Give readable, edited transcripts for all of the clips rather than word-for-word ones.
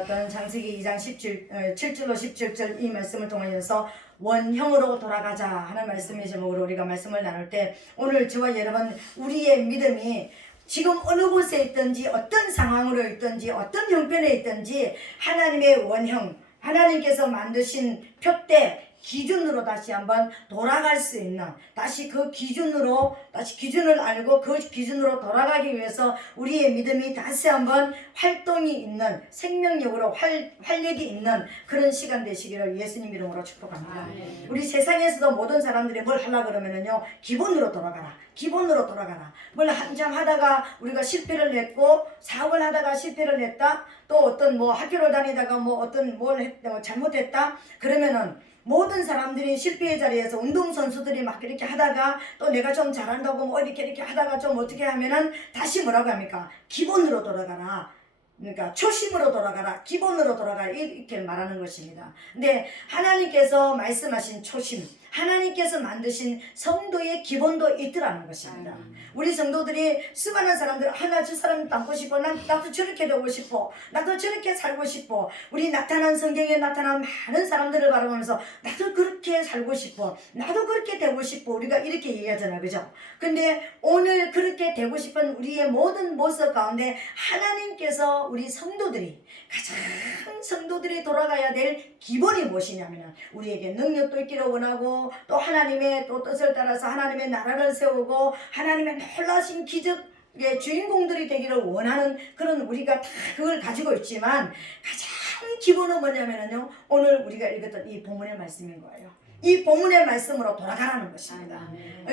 나왔던 창세기 2장 7절로 17절 이 말씀을 통하여서 원형으로 돌아가자 하는 말씀의 제목으로 우리가 말씀을 나눌 때, 오늘 저와 여러분 우리의 믿음이 지금 어느 곳에 있든지 어떤 상황으로 있든지 어떤 형편에 있든지 하나님의 원형, 하나님께서 만드신 표대 기준으로 다시 한번 돌아갈 수 있는, 다시 그 기준으로, 다시 기준을 알고 그 기준으로 돌아가기 위해서 우리의 믿음이 다시 한번 활동이 있는, 생명력으로 활력이 있는 그런 시간 되시기를 예수님 이름으로 축복합니다. 우리 세상에서도 모든 사람들이 뭘 하려고 그러면은요, 기본으로 돌아가라, 기본으로 돌아가라. 뭘 한참 하다가 우리가 실패를 했고, 사업을 하다가 실패를 했다, 또 어떤 뭐 학교를 다니다가 뭐 어떤 뭘 잘못했다 그러면은 모든 사람들이 실패의 자리에서 운동선수들이 막 이렇게 하다가 또 내가 좀 잘한다고 뭐 이렇게 하다가 좀 어떻게 하면은 다시 뭐라고 합니까? 기본으로 돌아가라. 그러니까 초심으로 돌아가라, 기본으로 돌아가라, 이렇게 말하는 것입니다. 근데 하나님께서 말씀하신 초심, 하나님께서 만드신 성도의 기본도 있더라는 것입니다. 우리 성도들이 수많은 사람들, 나 저 사람 닮고 싶어, 나도 저렇게 되고 싶어, 나도 저렇게 살고 싶어, 우리 나타난 성경에 나타난 많은 사람들을 바라보면서 나도 그렇게 살고 싶어, 나도 그렇게 되고 싶어, 우리가 이렇게 얘기하잖아요, 그죠? 근데 오늘 그렇게 되고 싶은 우리의 모든 모습 가운데 하나님께서 우리 성도들이, 가장 성도들이 돌아가야 될 기본이 무엇이냐면, 우리에게 능력도 있기를 원하고, 또 하나님의 또 뜻을 따라서 하나님의 나라를 세우고 하나님의 놀라신 기적의 주인공들이 되기를 원하는 그런, 우리가 다 그걸 가지고 있지만 가장 기본은 뭐냐면요, 오늘 우리가 읽었던 이 본문의 말씀인 거예요. 이 본문의 말씀으로 돌아가라는 것입니다.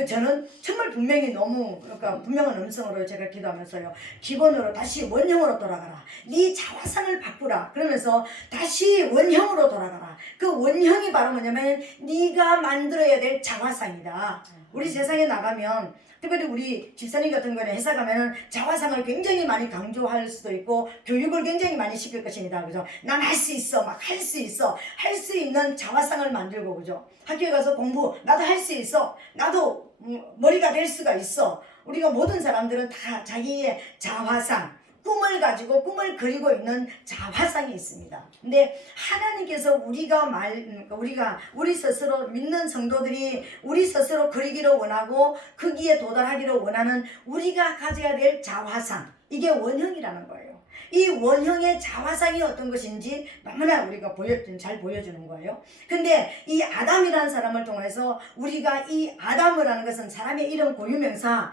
저는 정말 분명히 그러니까 분명한 음성으로 제가 기도하면서요, 기본으로 다시 원형으로 돌아가라, 네 자화상을 바꾸라, 그러면서 다시 원형으로 돌아가라. 그 원형이 바로 뭐냐면 네가 만들어야 될 자화상이다. 우리 세상에 나가면, 특별히 우리 집사님 같은 경우는 회사 가면은 자화상을 굉장히 많이 강조할 수도 있고 교육을 굉장히 많이 시킬 것입니다. 그죠? 난 할 수 있어, 막 할 수 있어, 할 수 있는 자화상을 만들고, 그죠? 학교에 가서 공부, 나도 할 수 있어, 나도 머리가 될 수가 있어. 우리가 모든 사람들은 다 자기의 자화상, 꿈을 가지고 꿈을 그리고 있는 자화상이 있습니다. 근데 하나님께서 우리 스스로 믿는 성도들이 우리 스스로 그리기를 원하고 거기에 도달하기를 원하는 우리가 가져야 될 자화상, 이게 원형이라는 거예요. 이 원형의 자화상이 어떤 것인지 너무나 우리가 잘 보여주는 거예요. 근데 이 아담이라는 사람을 통해서 우리가, 이 아담을 하는 것은 사람의 이름 고유명사,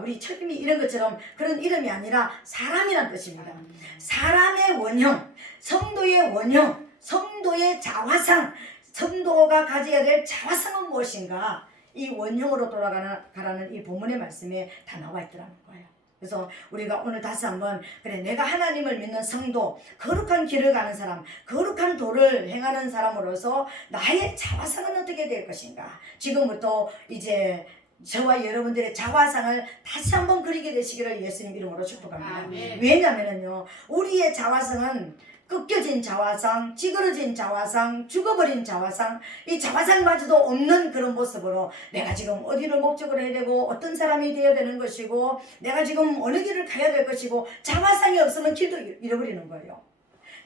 우리 철임이 이런 것처럼 그런 이름이 아니라 사람이란 뜻입니다. 사람의 원형, 성도의 원형, 성도의 자화상, 성도가 가져야 될 자화상은 무엇인가? 이 원형으로 돌아가라는 이 본문의 말씀에 다 나와 있더라는 거예요. 그래서 우리가 오늘 다시 한번, 그래, 내가 하나님을 믿는 성도, 거룩한 길을 가는 사람, 거룩한 도를 행하는 사람으로서 나의 자화상은 어떻게 될 것인가? 지금부터 이제 저와 여러분들의 자화상을 다시 한번 그리게 되시기를 예수님 이름으로 축복합니다. 왜냐면은요, 우리의 자화상은 꺾여진 자화상, 찌그러진 자화상, 죽어버린 자화상, 이 자화상마저도 없는 그런 모습으로 내가 지금 어디를 목적으로 해야 되고 어떤 사람이 되어야 되는 것이고 내가 지금 어느 길을 가야 될 것이고, 자화상이 없으면 길도 잃어버리는 거예요.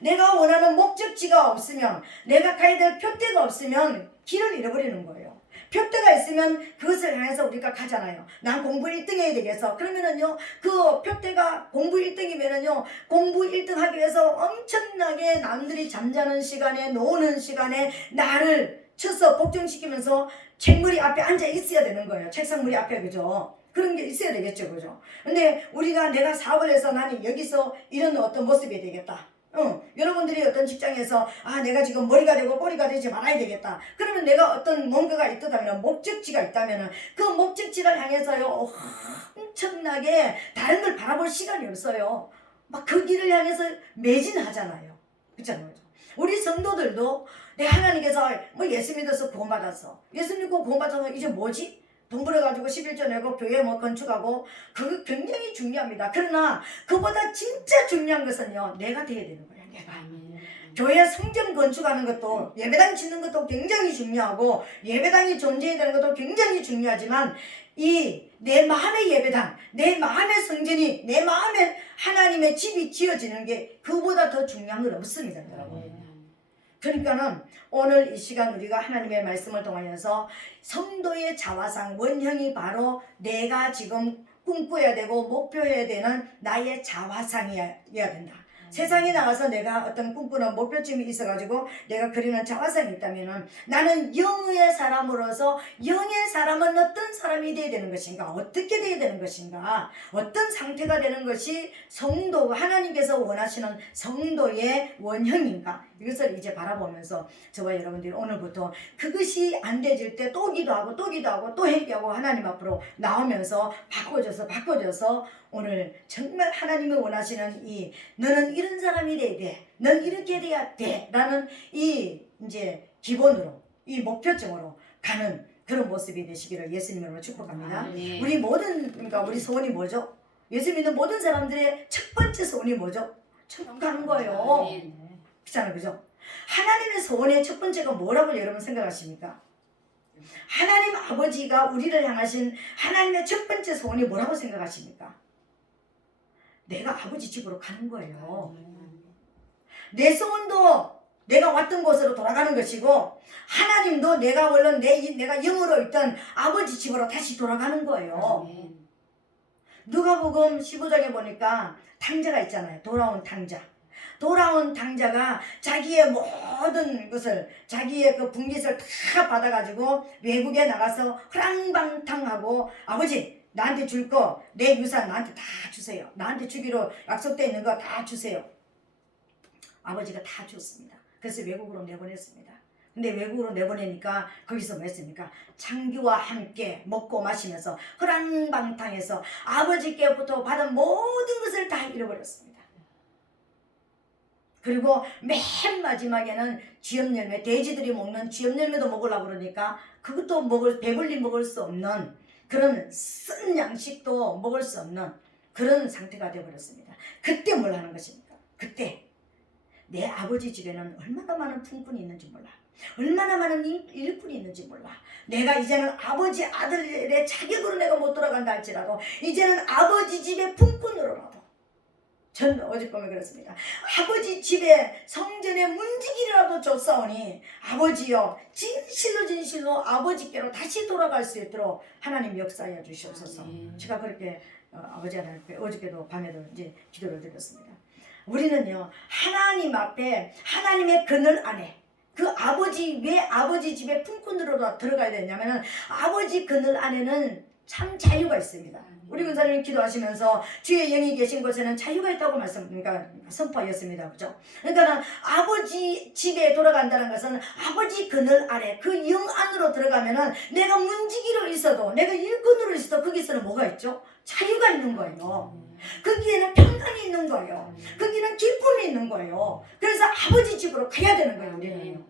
내가 원하는 목적지가 없으면, 내가 가야 될 표대가 없으면 길을 잃어버리는 거예요. 표대가 있으면 그것을 향해서 우리가 가잖아요. 난 공부 1등 해야 되겠어. 그러면은요, 그 표대가 공부 1등이면은요, 공부 1등 하기 위해서 엄청나게 남들이 잠자는 시간에, 노는 시간에 나를 쳐서 복종시키면서 책무리 앞에 앉아 있어야 되는 거예요. 책상무리 앞에, 그죠? 그런 게 있어야 되겠죠, 그죠? 근데 내가 사업을 해서 나는 여기서 이런 어떤 모습이 되겠다. 여러분들이 어떤 직장에서 내가 지금 머리가 되고 꼬리가 되지 말아야 되겠다. 그러면 내가 어떤 뭔가가 있다면, 목적지가 있다면 그 목적지를 향해서요, 엄청나게 다른 걸 바라볼 시간이 없어요. 막 그 길을 향해서 매진하잖아요. 그렇잖아요. 우리 성도들도 내가 하나님께서 예수 믿어서 구원받았어. 예수 믿고 구원받아서 이제 뭐지? 돈 벌어가지고 11조 내고 교회 건축하고, 그거 굉장히 중요합니다. 그러나 그보다 진짜 중요한 것은요, 내가 돼야 되는 거야. 내가. 교회 성전 건축하는 것도, 예배당 짓는 것도 굉장히 중요하고, 예배당이 존재해야 되는 것도 굉장히 중요하지만, 이 내 마음의 예배당, 내 마음의 성전이, 내 마음에 하나님의 집이 지어지는 게 그보다 더 중요한 건 없습니다, 여러분. 그러니까는 오늘 이 시간 우리가 하나님의 말씀을 통하여서 성도의 자화상, 원형이 바로 내가 지금 꿈꿔야 되고 목표해야 되는 나의 자화상이어야 된다. 세상에 나가서 내가 어떤 꿈꾸는 목표점이 있어가지고 내가 그리는 자화상이 있다면은 나는 영의 사람으로서 영의 사람은 어떤 사람이 되어야 되는 것인가, 어떻게 되어야 되는 것인가, 어떤 상태가 되는 것이 성도, 하나님께서 원하시는 성도의 원형인가, 이것을 이제 바라보면서 저와 여러분들이 오늘부터 그것이 안 되질 때 또 기도하고 또 기도하고 또 회개하고 하나님 앞으로 나오면서 바꿔줘서 오늘 정말 하나님이 원하시는 이 너는 이런 사람이 돼야 돼, 넌 이렇게 돼야 돼 라는 이 이제 기본으로 이 목표점으로 가는 그런 모습이 되시기를 예수님으로 축복합니다. 우리 모든, 그러니까 우리 소원이 뭐죠? 예수 믿는 모든 사람들의 첫 번째 소원이 뭐죠? 천국 가는 거예요. 그렇잖아요, 그죠? 하나님의 소원의 첫 번째가 뭐라고 여러분 생각하십니까? 하나님 아버지가 우리를 향하신 하나님의 첫 번째 소원이 뭐라고 생각하십니까? 내가 아버지 집으로 가는 거예요. 내 소원도 내가 왔던 곳으로 돌아가는 것이고, 하나님도 내가 원래 내가 영으로 있던 아버지 집으로 다시 돌아가는 거예요. 누가복음 15장에 보니까 탕자가 있잖아요. 돌아온 탕자. 돌아온 탕자가 자기의 모든 것을, 자기의 그 분깃을 다 받아가지고 외국에 나가서 허랑방탕하고, 아버지 나한테 줄 거, 내 유산 나한테 다 주세요. 나한테 주기로 약속되어 있는 거 다 주세요. 아버지가 다 줬습니다. 그래서 외국으로 내보냈습니다. 근데 외국으로 내보내니까 거기서 뭐 했습니까? 창기와 함께 먹고 마시면서 허랑방탕해서 아버지께부터 받은 모든 것을 다 잃어버렸습니다. 그리고 맨 마지막에는 쥐염열매, 돼지들이 먹는 쥐염열매도 먹으려고 그러니까 그것도 배불리 먹을 수 없는 그런 쓴 양식도 먹을 수 없는 그런 상태가 되어버렸습니다. 그때 뭘 하는 것입니까? 그때 내 아버지 집에는 얼마나 많은 품꾼이 있는지 몰라. 얼마나 많은 일꾼이 있는지 몰라. 내가 이제는 아버지 아들의 자격으로 내가 못 돌아간다 할지라도 이제는 아버지 집의 품꾼으로라도, 전 어제 꿈에 그랬습니다. 아버지 집에 성전에 문지기라도 줬사오니 아버지여 진실로 아버지께로 다시 돌아갈 수 있도록 하나님 역사해 주시옵소서. 제가 그렇게 아버지 하나님께 어저께도 밤에도 이제 기도를 드렸습니다. 우리는요, 하나님 앞에 하나님의 그늘 안에, 그 아버지, 왜 아버지 집에 품꾼으로 들어가야 되냐면은 아버지 그늘 안에는 참 자유가 있습니다. 우리 권사님이 기도하시면서 주의 영이 계신 곳에는 자유가 있다고 그러니까 선포하였습니다. 그죠? 그러니까 아버지 집에 돌아간다는 것은 아버지 그늘 아래 그 영 안으로 들어가면은 내가 문지기로 있어도, 내가 일꾼으로 있어도 거기서는 뭐가 있죠? 자유가 있는 거예요. 거기에는 평강이 있는 거예요. 거기는 기쁨이 있는 거예요. 그래서 아버지 집으로 가야 되는 거예요, 우리는요.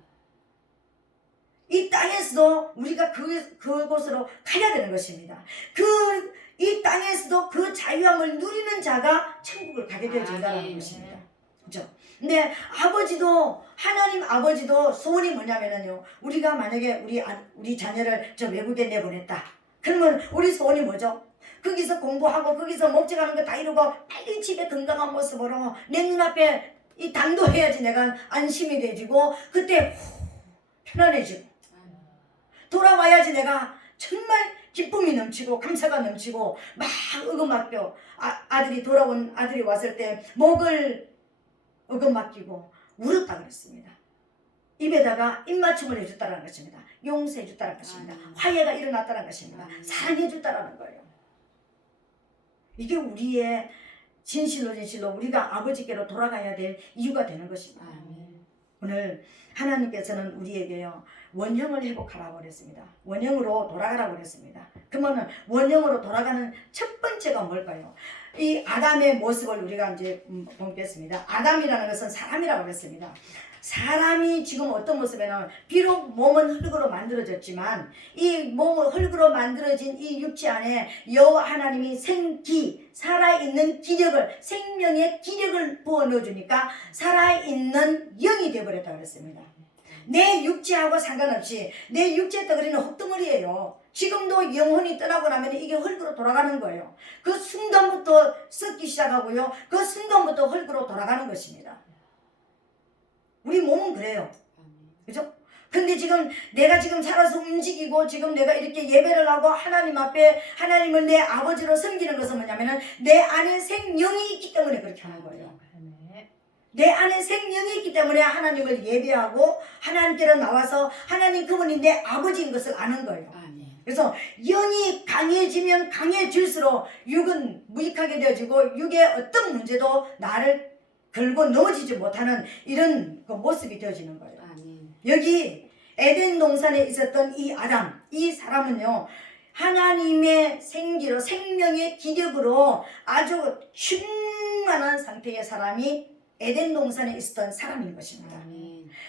이 땅에서도 우리가 그곳으로 가야 되는 것입니다. 이 땅에서도 그 자유함을 누리는 자가 천국을 가게 되어진다는 것입니다. 그죠? 근데 아버지도, 하나님 아버지도 소원이 뭐냐면요, 우리가 만약에 우리 자녀를 저 외국에 내보냈다. 그러면 우리 소원이 뭐죠? 거기서 공부하고 거기서 목적하는 거 다 이루고 빨리 집에 건강한 모습으로 내 눈앞에 이 당도해야지 내가 안심이 되지고 그때 편안해지고 돌아와야지 내가 정말 기쁨이 넘치고 감사가 넘치고 막 어금맞고 아들이 왔을 때 목을 어금맞기고 울었다 그랬습니다. 입에다가 입맞춤을 해줬다는 것입니다. 용서해줬다는 것입니다. 화해가 일어났다는 것입니다. 사랑해줬다는 거예요. 이게 우리의 진실로 우리가 아버지께로 돌아가야 될 이유가 되는 것입니다. 오늘 하나님께서는 우리에게요, 원형을 회복하라고 그랬습니다. 원형으로 돌아가라고 그랬습니다. 그러면 원형으로 돌아가는 첫 번째가 뭘까요? 이 아담의 모습을 우리가 이제 보겠습니다. 아담이라는 것은 사람이라고 그랬습니다. 사람이 지금 어떤 모습에는 비록 몸은 흙으로 만들어졌지만 이 몸을 흙으로 만들어진 이 육체 안에 여호와 하나님이 살아있는 기력을, 생명의 기력을 부어 넣어주니까 살아있는 영이 되어버렸다고 그랬습니다. 내 육체하고 상관없이 내 육체 덩어리는 흙덩어리예요. 지금도 영혼이 떠나고 나면 이게 흙으로 돌아가는 거예요. 그 순간부터 썩기 시작하고요. 그 순간부터 흙으로 돌아가는 것입니다. 우리 몸은 그래요. 그죠? 근데 지금 내가 지금 살아서 움직이고 지금 내가 이렇게 예배를 하고 하나님 앞에 하나님을 내 아버지로 섬기는 것은 뭐냐면은 내 안에 생명이 있기 때문에 그렇게 하는 거예요. 내 안에 생명이 있기 때문에 하나님을 예배하고 하나님께로 나와서 하나님 그분이 내 아버지인 것을 아는 거예요. 그래서 영이 강해지면 강해질수록 육은 무익하게 되어지고 육의 어떤 문제도 나를 걸고 넘어지지 못하는 이런 그 모습이 되어지는 거예요. 여기 에덴 동산에 있었던 이 아담, 이 사람은요 하나님의 생기로 생명의 기력으로 아주 충만한 상태의 사람이 에덴 동산에 있었던 사람인 것입니다.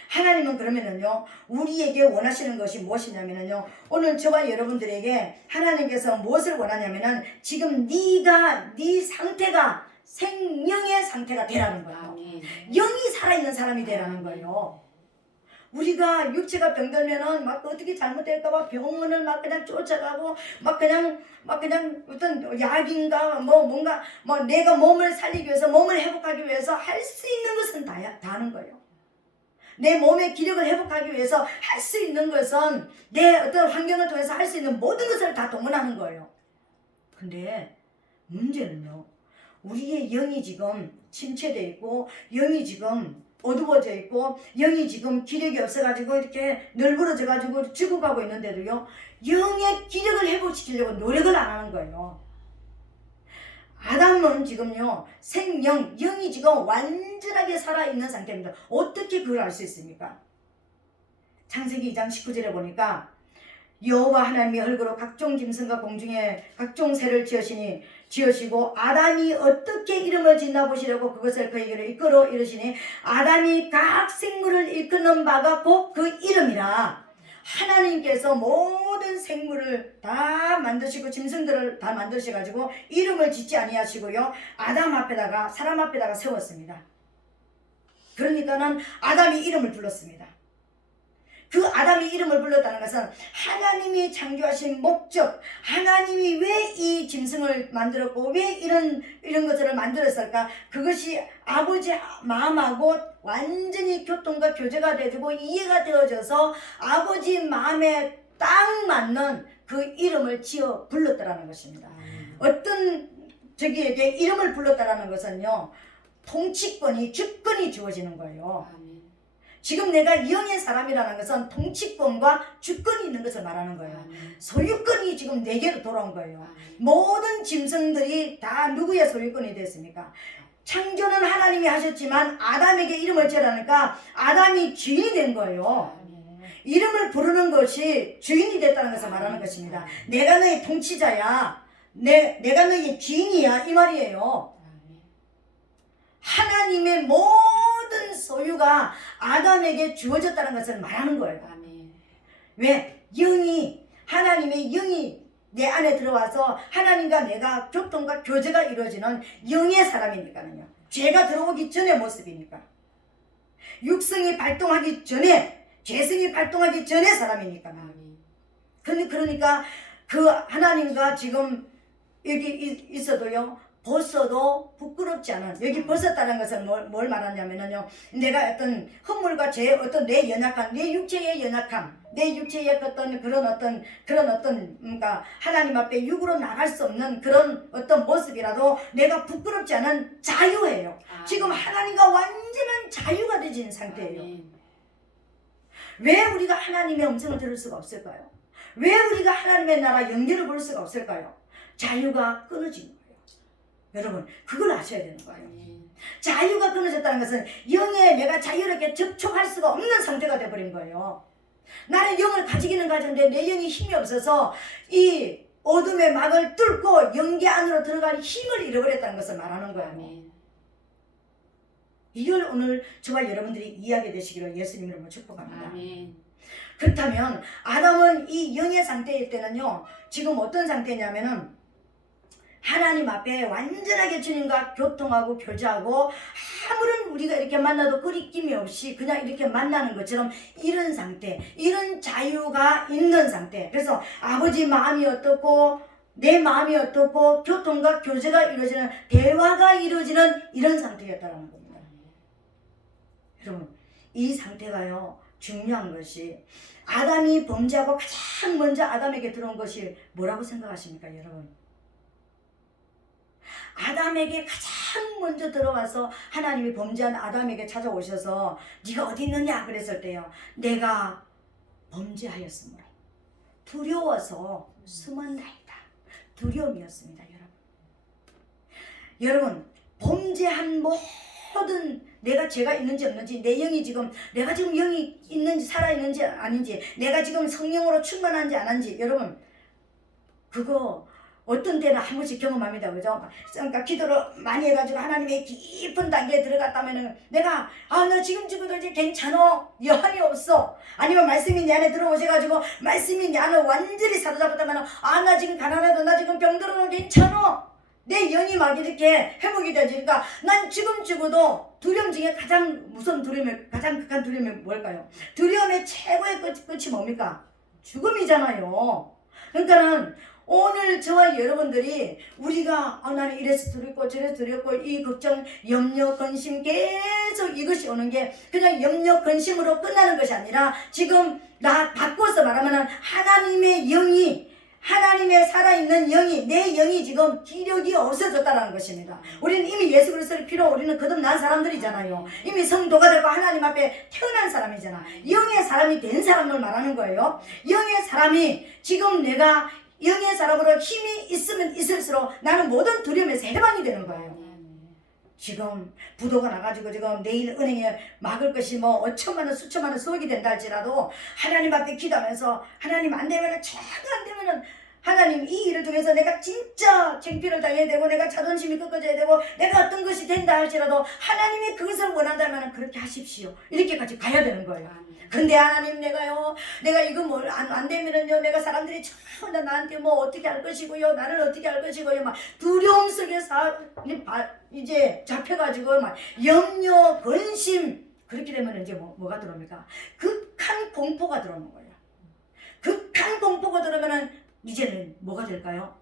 하나님은 그러면은요 우리에게 원하시는 것이 무엇이냐면은요 오늘 저와 여러분들에게 하나님께서 무엇을 원하냐면은 지금 네가 네 상태가 생명의 상태가 되라는 거예요. 영이 살아있는 사람이 되라는 거예요. 우리가 육체가 병들면은 막 어떻게 잘못될까봐 병원을 막 그냥 쫓아가고 막 그냥 어떤 약인가 뭔가 내가 몸을 살리기 위해서 몸을 회복하기 위해서 할 수 있는 것은 다 하는 거예요. 내 몸의 기력을 회복하기 위해서 할 수 있는 것은 내 어떤 환경을 통해서 할 수 있는 모든 것을 다 동원하는 거예요. 근데 문제는요 우리의 영이 지금 침체되어 있고 영이 지금 어두워져 있고 영이 지금 기력이 없어가지고 이렇게 널브러져가지고 죽어가고 있는데도요 영의 기력을 회복시키려고 노력을 안 하는 거예요. 아담은 지금요 생명, 영이 지금 완전하게 살아있는 상태입니다. 어떻게 그걸 알 수 있습니까? 창세기 2장 19절에 보니까 여호와 하나님이 흙으로 각종 짐승과 공중에 각종 새를 지으시고 아담이 어떻게 이름을 짓나 보시려고 그것을 그에게로 이끌어 이르시니 아담이 각 생물을 일컫는 바가 곧 그 이름이라. 하나님께서 모든 생물을 다 만드시고 짐승들을 다 만드셔가지고 이름을 짓지 아니하시고요 아담 앞에다가 사람 앞에다가 세웠습니다. 그러니까는 아담이 이름을 불렀습니다. 그 아담이 이름을 불렀다는 것은 하나님이 창조하신 목적, 하나님이 왜 이 짐승을 만들었고 왜 이런 것들을 만들었을까, 그것이 아버지 마음하고 완전히 교통과 교제가 되고 이해가 되어져서 아버지 마음에 딱 맞는 그 이름을 지어 불렀다라는 것입니다. 어떤 저기에게 이름을 불렀다라는 것은요 통치권이 주권이 주어지는 거예요. 지금 내가 영의 사람이라는 것은 통치권과 주권이 있는 것을 말하는 거예요. 소유권이 지금 내게로 돌아온 거예요. 모든 짐승들이 다 누구의 소유권이 됐습니까? 창조는 하나님이 하셨지만 아담에게 이름을 지으라니까 아담이 주인이 된 거예요. 이름을 부르는 것이 주인이 됐다는 것을 말하는 것입니다. 내가 너의 통치자야, 내가 너의 주인이야, 이 말이에요. 하나님의 모든 소유가 아담에게 주어졌다는 것을 말하는 거예요. 왜? 하나님의 영이 내 안에 들어와서 하나님과 내가 교통과 교제가 이루어지는 영의 사람이니까요. 죄가 들어오기 전의 모습이니까. 육성이 발동하기 전에, 죄성이 발동하기 전의 사람이니까. 그러니까 그 하나님과 지금 여기 있어도요 벗어도 부끄럽지 않은, 여기 벗었다는 것은 뭘 말하냐면요 내가 어떤 허물과 죄, 어떤 내 연약함, 내 육체의 연약함, 내 육체의 그런 그러니까 하나님 앞에 육으로 나갈 수 없는 그런 어떤 모습이라도 내가 부끄럽지 않은 자유예요. 지금 하나님과 완전한 자유가 되진 상태예요. 왜 우리가 하나님의 음성을 들을 수가 없을까요? 왜 우리가 하나님의 나라 영계를 볼 수가 없을까요? 자유가 끊어진 거예요. 여러분 그걸 아셔야 되는 거예요. 자유가 끊어졌다는 것은 영에 내가 자유롭게 접촉할 수가 없는 상태가 되어버린 거예요. 나는 영을 가지기는 가졌는데 내 영이 힘이 없어서 이 어둠의 막을 뚫고 영계 안으로 들어갈 힘을 잃어버렸다는 것을 말하는 거예요. 이걸 오늘 저와 여러분들이 이해하게 되시기를 예수님 이름으로 축복합니다. 그렇다면 아담은 이 영의 상태일 때는요 지금 어떤 상태냐면은 하나님 앞에 완전하게 주님과 교통하고 교제하고 아무런 우리가 이렇게 만나도 거리낌이 없이 그냥 이렇게 만나는 것처럼 이런 상태, 이런 자유가 있는 상태. 그래서 아버지 마음이 어떻고 내 마음이 어떻고 교통과 교제가 이루어지는, 대화가 이루어지는 이런 상태였다는 겁니다. 여러분, 이 상태가요 중요한 것이, 아담이 범죄하고 가장 먼저 아담에게 들어온 것이 뭐라고 생각하십니까 여러분? 아담에게 가장 먼저 들어와서 하나님이 범죄한 아담에게 찾아오셔서 네가 어디 있느냐 그랬을 때요, 내가 범죄하였으므로 두려워서 숨었나이다. 두려움이었습니다. 여러분, 범죄한 모든, 내가 죄가 있는지 없는지, 내 영이 지금, 내가 지금 영이 있는지 살아있는지 아닌지, 내가 지금 성령으로 충만한지 안 한지, 여러분 그거 어떤 때는 한 번씩 경험합니다. 그죠? 그러니까 기도를 많이 해가지고 하나님의 깊은 단계에 들어갔다면은 내가 나 지금 죽어도 이제 괜찮아, 여한이 없어. 아니면 말씀이 내 안에 들어오셔가지고 말씀이 내 안을 완전히 사로잡았다면은 나 지금 가난하다, 나 지금 병들어도 괜찮아. 내 영이 막 이렇게 회복이 되지. 그러니까 난 지금 죽어도 두려움 중에 가장 무서운 두려움이, 가장 극한 두려움이 뭘까요? 두려움의 최고의 끝이 뭡니까? 죽음이잖아요. 그러니까는 오늘 저와 여러분들이 우리가 나는 이래서 두렵고 저래서 두렵고 이 걱정, 염려, 근심 계속 이것이 오는 게 그냥 염려, 근심으로 끝나는 것이 아니라, 지금 나 바꿔서 말하면 하나님의 영이, 하나님의 살아있는 영이, 내 영이 지금 기력이 없어졌다는 것입니다. 우리는 이미 예수 그리스도를 필요, 우리는 거듭난 사람들이잖아요. 이미 성도가 되고 하나님 앞에 태어난 사람이잖아. 영의 사람이 된 사람을 말하는 거예요. 영의 사람이, 지금 내가 영의 사람으로 힘이 있으면 있을수록 나는 모든 두려움에서 해방이 되는 거예요. 지금 부도가 나가지고 지금 내일 은행에 막을 것이 뭐 5천만 원, 수천만 원 수억이 된다 할지라도 하나님 앞에 기도하면서, 하나님 안 되면은, 제가 안 되면은 하나님 이 일을 통해서 내가 진짜 창피를 당해야 되고 내가 자존심이 꺾어져야 되고 내가 어떤 것이 된다 할지라도 하나님이 그것을 원한다면 그렇게 하십시오. 이렇게까지 가야 되는 거예요. 근데 하나님, 내가 이거 뭘 안 되면은요, 내가 사람들이 참 나한테 뭐 어떻게 할 것이고요, 나를 어떻게 할 것이고요, 막 두려움 속에서 이제 잡혀가지고 막 염려, 근심, 그렇게 되면 이제 뭐가 들어옵니까? 극한 공포가 들어오는 거예요. 극한 공포가 들어오면은 이제는 뭐가 될까요?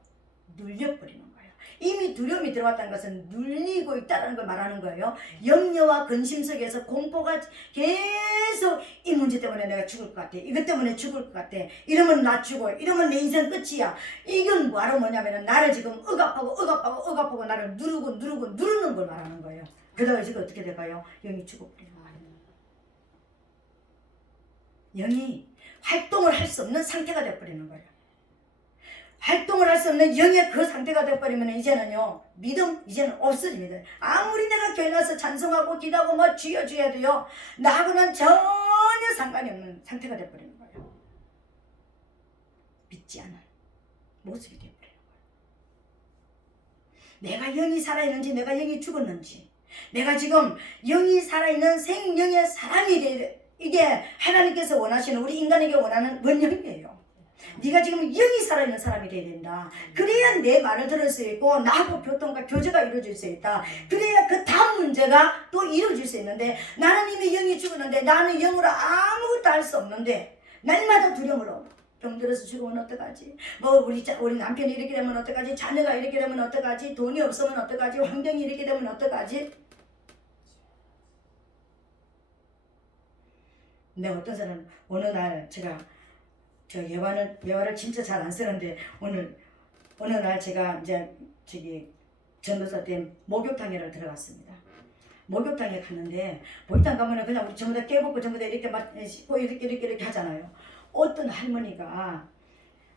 눌려버리는 거예요. 이미 두려움이 들어왔다는 것은 눌리고 있다는 걸 말하는 거예요. 염려와 근심 속에서 공포가 계속, 이 문제 때문에 내가 죽을 것 같아, 이것 때문에 죽을 것 같아, 이러면 나 죽어, 이러면 내 인생 끝이야. 이건 뭐냐면은 나를 지금 억압하고 나를 누르는 걸 말하는 거예요. 그러다가 지금 어떻게 될까요? 영이 죽어버리는 거예요. 영이 활동을 할 수 없는 상태가 되어버리는 거예요. 활동을 할 수 없는 영의 그 상태가 되어버리면 이제는요, 믿음 이제는 없어집니다. 아무리 내가 교회 나서 찬송하고 기도하고 뭐 주여 해도요, 나하고는 전혀 상관이 없는 상태가 되어버리는 거예요. 믿지 않은 모습이 되어버리는 거예요. 내가 영이 살아있는지 내가 영이 죽었는지, 내가 지금 영이 살아있는 생명의 사람이 돼, 이게 하나님께서 원하시는, 우리 인간에게 원하는 원령이에요. 네가 지금 영이 살아있는 사람이 돼야 된다. 그래야 내 말을 들을 수 있고 나하고 교통과 교제가 이루어질 수 있다. 그래야 그 다음 문제가 또 이루어질 수 있는데, 나는 이미 영이 죽었는데, 나는 영으로 아무것도 할 수 없는데 날마다 두려움으로, 병들어서 죽으면 어떡하지? 뭐 우리 남편이 이렇게 되면 어떡하지? 자녀가 이렇게 되면 어떡하지? 돈이 없으면 어떡하지? 환경이 이렇게 되면 어떡하지? 근데 어떤 사람은 어느 날, 제가 저 예화를 진짜 잘 안 쓰는데, 어느 날 제가 이제 전도사 때 목욕탕에를 들어갔습니다. 목욕탕에 갔는데, 목욕탕 가면은 그냥 우리 전부 다 깨벗고 전부 다 이렇게 막 씻고 이렇게 하잖아요. 어떤 할머니가,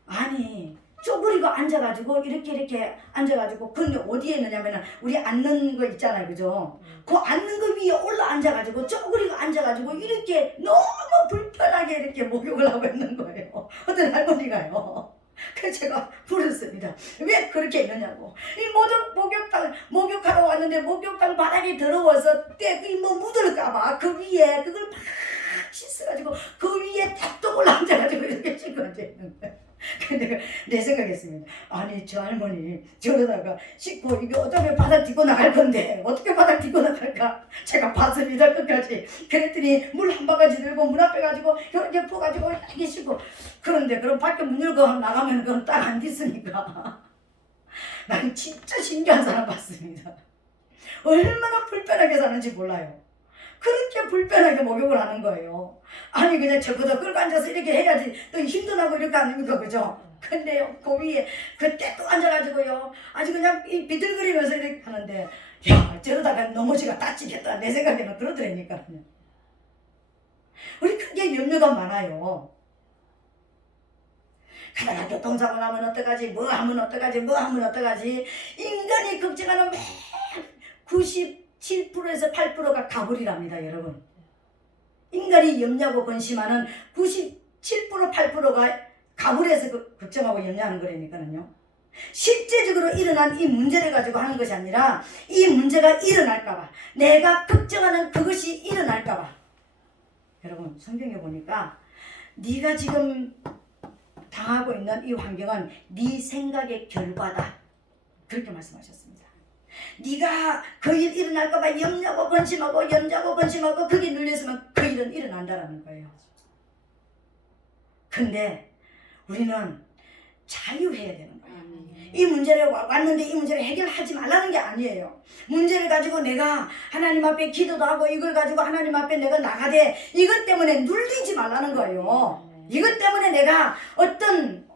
아니 쪼그리고 앉아가지고 이렇게 앉아가지고, 근데 어디에 있느냐면은 우리 앉는 거 있잖아요, 그죠? 그 앉는 거 위에 올라 앉아가지고 쪼그리고 앉아가지고 이렇게 너무 불편하게 이렇게 목욕을 하고 있는 거예요. 어떤 할머니가요. 그래서 제가 물었습니다. 왜 그렇게 있느냐고. 이 모든 목욕하러 왔는데 목욕탕 바닥이 더러워서 뭐 묻을까봐 그 위에 그걸 막 씻어가지고 그 위에 탁 올라 앉아가지고 이렇게 씻고 앉아있는 거예요. 근데 내 생각했습니다. 아니 저 할머니 저러다가 씻고 이게 어떻게 바닥 딛고 나갈 건데 어떻게 바닥 딛고 나갈까? 제가 봤습니다 끝까지. 그랬더니 물 한 바가지 들고 문 앞에 가지고 이렇게 퍼가지고 이렇게 씻고. 그런데 그럼 밖에 문 열고 나가면 그럼 딱 안 딛습니까? 난 진짜 신기한 사람 봤습니다. 얼마나 불편하게 사는지 몰라요. 그렇게 불편하게 목욕을 하는 거예요. 아니 그냥 저보다 끌고 앉아서 이렇게 해야지 또 힘도 나고 이렇게 아닙니까 그죠? 근데요 그 위에 그때 또 앉아가지고요 아주 그냥 이 비틀거리면서 이렇게 하는데 야 저러다가 넘어지가 다치겠다 내 생각에는 그러더라니까요. 우리 크게 염려가 많아요. 가다가 교통사고 나면 어떡하지 뭐 하면 어떡하지 뭐 하면 어떡하지. 인간이 걱정하는 매 97%에서 8%가 가불이랍니다 여러분. 인간이 염려하고 근심하는 97% 8%가 가불에서 걱정하고 염려하는 거라니까요. 실제적으로 일어난 이 문제를 가지고 하는 것이 아니라 이 문제가 일어날까봐 내가 걱정하는 그것이 일어날까봐. 여러분 성경에 보니까 네가 지금 당하고 있는 이 환경은 네 생각의 결과다 그렇게 말씀하셨습니다. 네가 그 일 일어날까봐 염려하고 근심하고 염려하고 근심하고 거기 눌렸으면 그 일은 일어난다라는 거예요. 근데 우리는 자유해야 되는 거예요. 이 문제를 왔는데 이 문제를 해결하지 말라는 게 아니에요. 문제를 가지고 내가 하나님 앞에 기도도 하고 이걸 가지고 하나님 앞에 내가 나가되 이것 때문에 눌리지 말라는 거예요. 이것 때문에 내가 어떤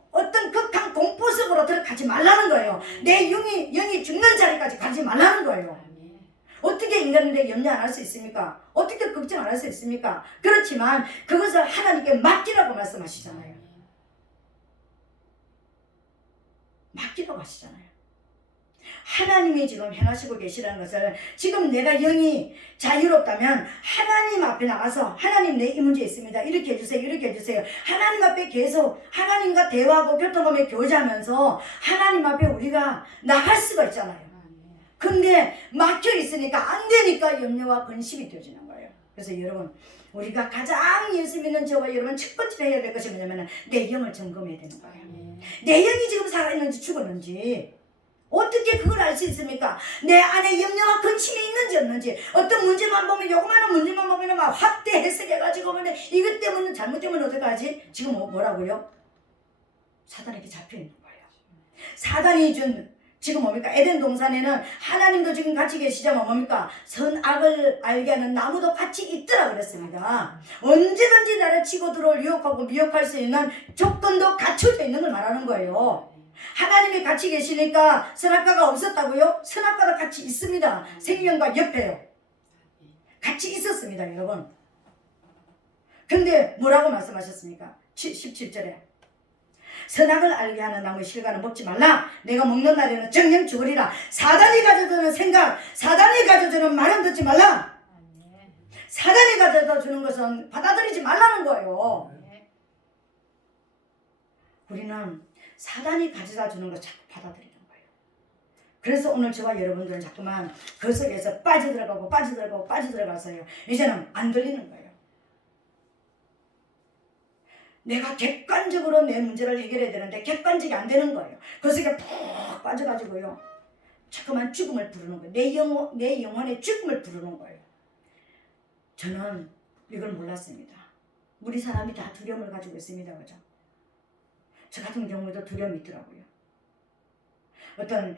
극한 공포 속으로 들어가지 말라는 거예요. 내 영이 죽는 자리까지 가지 말라는 거예요. 어떻게 인간인데 염려 안 할 수 있습니까? 어떻게 걱정 안 할 수 있습니까? 그렇지만 그것을 하나님께 맡기라고 말씀하시잖아요. 맡기라고 하시잖아요. 하나님이 지금 행하시고 계시라는 것을 지금 내가 영이 자유롭다면 하나님 앞에 나가서 하나님 내 이 문제 있습니다. 이렇게 해주세요. 이렇게 해주세요. 하나님 앞에 계속 하나님과 대화하고 교통하며 교제하면서 하나님 앞에 우리가 나갈 수가 있잖아요. 근데 막혀 있으니까 안 되니까 염려와 근심이 되어지는 거예요. 그래서 여러분 우리가 가장 예수 믿는 저와 여러분 첫 번째로 해야 될 것이 뭐냐면 내 영을 점검해야 되는 거예요. 내 영이 지금 살아있는지 죽었는지 어떻게 그걸 알 수 있습니까? 내 안에 염려와 근심이 있는지 없는지. 어떤 문제만 보면 요거만한 문제만 보면 막 확대 해석해가지고 보면 이것 때문에 잘못되면 어떡하지? 지금 뭐라고요? 사단에게 잡혀있는 거예요. 사단이 준 지금 뭡니까? 에덴 동산에는 하나님도 지금 같이 계시자면 뭡니까? 선악을 알게 하는 나무도 같이 있더라 그랬습니다. 언제든지 나를 치고 들어올 유혹하고 미혹할 수 있는 조건도 갖춰져 있는 걸 말하는 거예요. 하나님이 같이 계시니까 선악과가 없었다고요? 선악과도 같이 있습니다. 생명과 옆에요. 같이 있었습니다 여러분. 근데 뭐라고 말씀하셨습니까? 17절에 선악을 알게 하는 나무 실과는 먹지 말라. 내가 먹는 날에는 정령 죽으리라. 사단이 가져다주는 생각, 사단이 가져주는 말은 듣지 말라. 사단이 가져다 주는 것은 받아들이지 말라는 거예요. 우리는 사단이 가져다 주는 걸 자꾸 받아들이는 거예요. 그래서 오늘 저와 여러분들은 자꾸만 그 속에서 빠져들어가서요. 이제는 안 들리는 거예요. 내가 객관적으로 내 문제를 해결해야 되는데 객관적이 안 되는 거예요. 그 속에 푹 빠져가지고요. 자꾸만 죽음을 부르는 거예요. 내 영혼의 죽음을 부르는 거예요. 저는 이걸 몰랐습니다. 우리 사람이 다 두려움을 가지고 있습니다. 그죠? 저 같은 경우도 두려움이 있더라고요. 어떤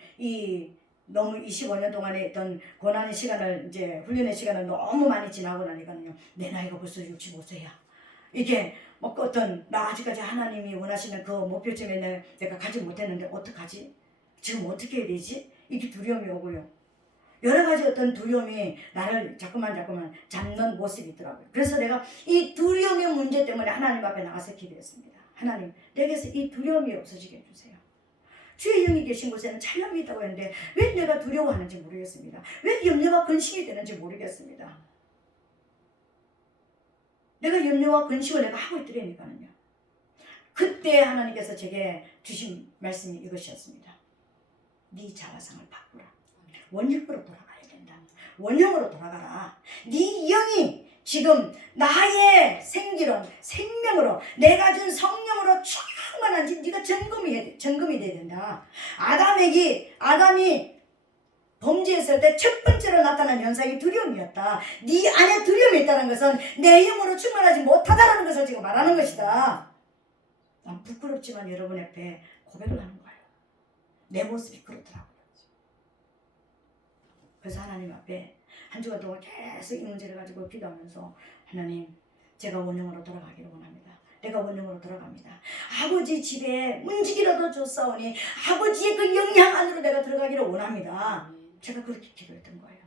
너무 25년 동안에 어떤 고난의 시간을 이제 훈련의 시간을 너무 많이 지나고 나니까요. 내 나이가 벌써 65세야. 이게 뭐 나 아직까지 하나님이 원하시는 그 목표점에 내가 가지 못했는데 어떡하지? 지금 어떻게 해야 되지? 이게 두려움이 오고요. 여러 가지 어떤 두려움이 나를 자꾸만 잡는 모습이 있더라고요. 그래서 내가 이 두려움의 문제 때문에 하나님 앞에 나가서 기도했습니다. 하나님, 내게서 이 두려움이 없어지게 해주세요. 주의 영이 계신 곳에는 찬양이 있다고 했는데 왜 내가 두려워하는지 모르겠습니다. 왜 염려와 근심이 되는지 모르겠습니다. 내가 염려와 근심을 내가 하고 있더라니까요. 그때 하나님께서 제게 주신 말씀이 이것이었습니다. 네 자화상을 바꾸라. 원형으로 돌아가야 된다. 원형으로 돌아가라. 네 영이 지금 나의 생기론, 생명으로 내가 준 성령으로 충만한지 네가 점검이 돼야 된다. 아담이 범죄했을 때 첫 번째로 나타난 현상이 두려움이었다. 네 안에 두려움이 있다는 것은 내 영으로 충만하지 못하다라는 것을 지금 말하는 것이다. 난 부끄럽지만 여러분 앞에 고백을 하는 거예요. 내 모습이 그렇더라고요. 그래서 하나님 앞에 한 주간 동안 계속 이 문제를 가지고 기도하면서 하나님, 제가 원형으로 돌아가기를 원합니다. 내가 원형으로 돌아갑니다. 아버지 집에 문지기라도 줬사오니 아버지의 그 영향 안으로 내가 들어가기를 원합니다. 제가 그렇게 기도했던 거예요.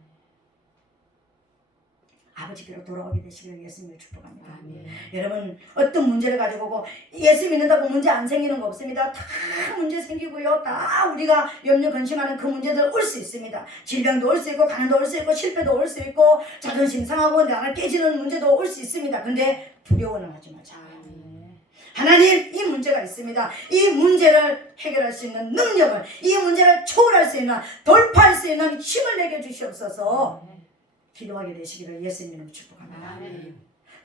아버지께로 돌아오게 되시기를 예수님을 축복합니다. 여러분, 어떤 문제를 가지고 오고 예수 믿는다고 문제 안 생기는 거 없습니다. 다 문제 생기고요. 다 우리가 염려 근심하는 그 문제들 올 수 있습니다. 질병도 올 수 있고, 가난도 올 수 있고, 실패도 올 수 있고, 자존심 상하고 나를 깨지는 문제도 올 수 있습니다. 근데 두려워는 하지 마자. 하나님, 이 문제가 있습니다. 이 문제를 해결할 수 있는 능력을, 이 문제를 초월할 수 있는, 돌파할 수 있는 힘을 내게 주시옵소서. 기도하게 되시기를 예수님으로 축복합니다.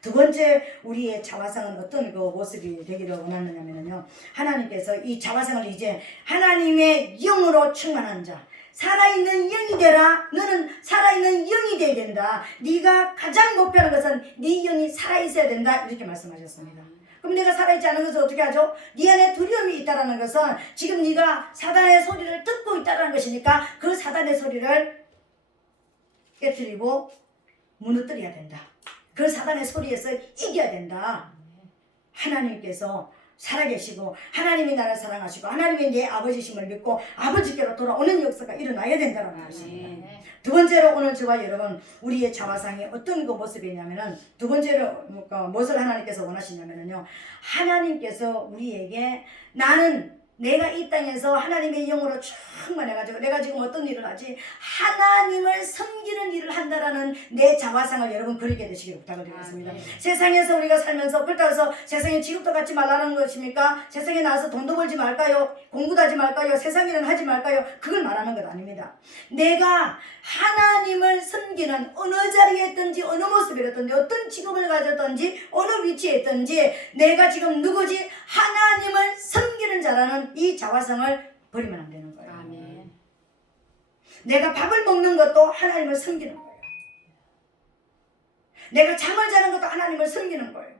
두 번째, 우리의 자화상은 어떤 그 모습이 되기를 원하느냐면요, 하나님께서 이 자화상을 이제 하나님의 영으로 충만한 자, 살아있는 영이 되라. 너는 살아있는 영이 되어야 된다. 네가 가장 목표하는 것은 네 영이 살아있어야 된다. 이렇게 말씀하셨습니다. 그럼 내가 살아있지 않은 것을 어떻게 하죠? 네 안에 두려움이 있다는 것은 지금 네가 사단의 소리를 듣고 있다는 것이니까 그 사단의 소리를 깨트리고 무너뜨려야 된다. 그 사단의 소리에서 이겨야 된다. 하나님께서 살아계시고 하나님이 나를 사랑하시고 하나님이 내 아버지심을 믿고 아버지께로 돌아오는 역사가 일어나야 된다는 것입니다. 두 번째로 오늘 저와 여러분, 우리의 자화상이 어떤 그 모습이냐면은, 두 번째로 무엇을 하나님께서 원하시냐면요, 하나님께서 우리에게 내가 이 땅에서 하나님의 영으로 충만해가지고 내가 지금 어떤 일을 하지? 하나님을 섬기는 일을 한다라는 내 자화상을 여러분 그리게 되시기를 부탁을 드리겠습니다. 세상에서 우리가 살면서 그렇다고 해서 세상에 지옥도 갖지 말라는 것입니까? 세상에 나와서 돈도 벌지 말까요? 공부도 하지 말까요? 세상 일은 하지 말까요? 그걸 말하는 것 아닙니다. 내가 하나님을 섬기는 어느 자리에 있든지 어느 모습에 있든지 어떤 직업을 가졌든지 어느 위치에 있든지 내가 지금 누구지? 하나님을 섬기는 자라는 이 자화상을 버리면 안 되는 거예요. 아멘. 내가 밥을 먹는 것도 하나님을 섬기는 거예요. 내가 잠을 자는 것도 하나님을 섬기는 거예요.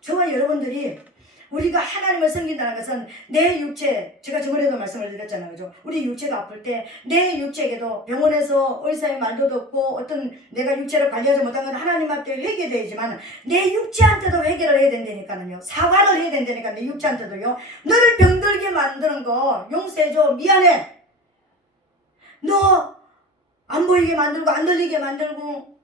저와 여러분들이 우리가 하나님을 섬긴다는 것은 내 육체, 제가 저번에도 말씀을 드렸잖아요. 그죠? 우리 육체가 아플 때 내 육체에게도 병원에서 의사의 말도 듣고 어떤 내가 육체를 관리하지 못한 건 하나님 앞에 회개되지만 내 육체한테도 회개를 해야 된다니까요. 사과를 해야 된다니까. 내 육체한테도요. 너를 병들게 만드는 거 용서해줘. 미안해. 너 안 보이게 만들고 안 들리게 만들고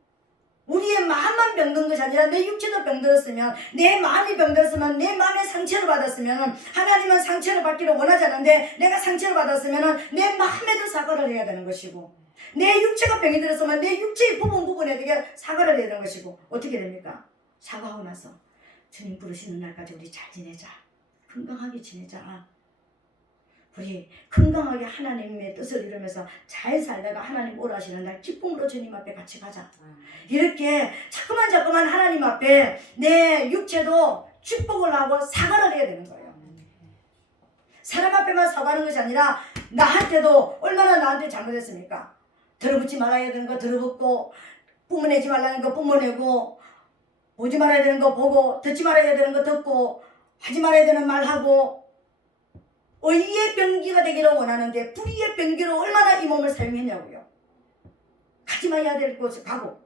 우리의 마음만 병든 것이 아니라 내 육체도 병들었으면, 내 마음이 병들었으면, 내 마음에 상처를 받았으면, 하나님은 상처를 받기를 원하지 않는데 내가 상처를 받았으면 내 마음에도 사과를 해야 되는 것이고, 내 육체가 병이 들었으면 내 육체의 부분에 대해 사과를 해야 되는 것이고, 어떻게 됩니까? 사과하고 나서 주님 부르시는 날까지 우리 잘 지내자, 건강하게 지내자, 우리 건강하게 하나님의 뜻을 이루면서 잘 살다가 하나님 오라시는 날 기쁨으로 주님 앞에 같이 가자. 이렇게 자꾸만 하나님 앞에 내 육체도 축복을 하고 사과를 해야 되는 거예요. 사람 앞에만 사과하는 것이 아니라 나한테도 얼마나 나한테 잘못했습니까? 들어붙지 말아야 되는 거 들어붙고, 뿜어내지 말라는 거 뿜어내고, 보지 말아야 되는 거 보고, 듣지 말아야 되는 거 듣고, 하지 말아야 되는 말 하고, 의의 병기가 되기를 원하는데 불의의 병기로 얼마나 이 몸을 사용했냐고요. 가지 말아야 될 곳에 가고,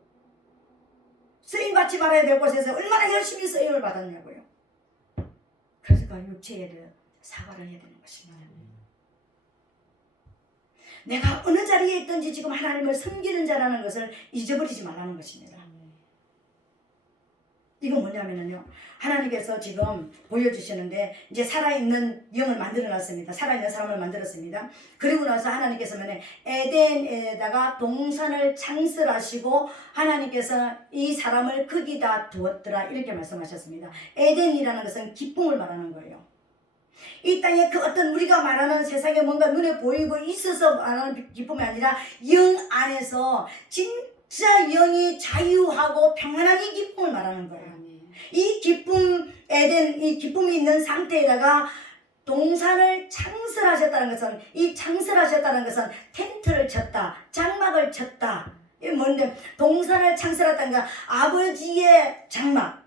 쓰임받지 말아야 될 곳에서 얼마나 열심히 쓰임을 받았냐고요. 그래서 그 육체에 대해 사과를 해야 되는 것입니다. 내가 어느 자리에 있든지 지금 하나님을 섬기는 자라는 것을 잊어버리지 말라는 것입니다. 이건 뭐냐면요, 하나님께서 지금 보여주시는데 이제 살아있는 영을 만들어 놨습니다. 살아있는 사람을 만들었습니다. 그리고 나서 하나님께서는 에덴에다가 동산을 창설하시고 하나님께서 이 사람을 거기다 두었더라 이렇게 말씀하셨습니다. 에덴이라는 것은 기쁨을 말하는 거예요. 이 땅에 그 어떤 우리가 말하는 세상에 뭔가 눈에 보이고 있어서 말하는 기쁨이 아니라 영 안에서 진짜 영이 자유하고 평안한 이 기쁨을 말하는 거예요. 이 기쁨이 있는 상태에다가 동산을 창설하셨다는 것은, 이 창설하셨다는 것은 텐트를 쳤다, 장막을 쳤다. 이게 뭔데? 동산을 창설했다는 건 아버지의 장막,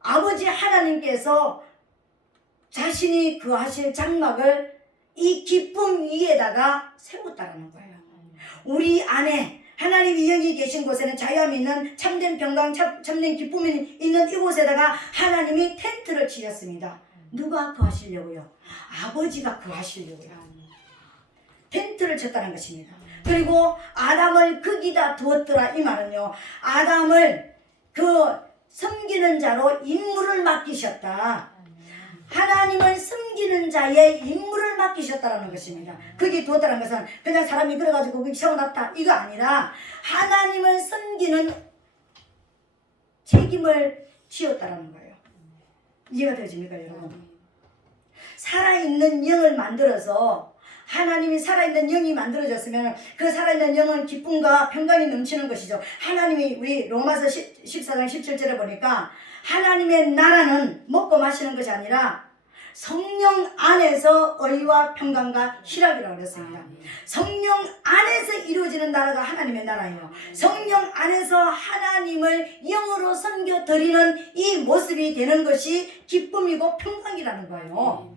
아버지 하나님께서 자신이 거하실 장막을 이 기쁨 위에다가 세웠다는 거예요. 우리 안에 하나님이 여기 계신 곳에는 자유함이 있는 참된 평강, 참된 기쁨이 있는 이곳에다가 하나님이 텐트를 치셨습니다. 누가 거하시려고요? 아버지가 거하시려고요. 텐트를 쳤다는 것입니다. 그리고 아담을 거기다 두었더라. 이 말은요, 아담을 그 섬기는 자로 임무를 맡기셨다. 하나님을 섬기는 자의 임무를 맡기셨다는 것입니다. 거기 두었다는 것은 그냥 사람이 그래가지고 거기 세워놨다 이거 아니라 하나님을 섬기는 책임을 지었다는 거예요. 이해가 되십니까, 여러분? 살아있는 영을 만들어서, 하나님이 살아있는 영이 만들어졌으면 그 살아있는 영은 기쁨과 평강이 넘치는 것이죠. 하나님이 우리 로마서 14장 17절에 보니까 하나님의 나라는 먹고 마시는 것이 아니라 성령 안에서 의와 평강과 희락이라고 그랬습니다. 성령 안에서 이루어지는 나라가 하나님의 나라예요. 성령 안에서 하나님을 영으로 섬겨드리는 이 모습이 되는 것이 기쁨이고 평강이라는 거예요.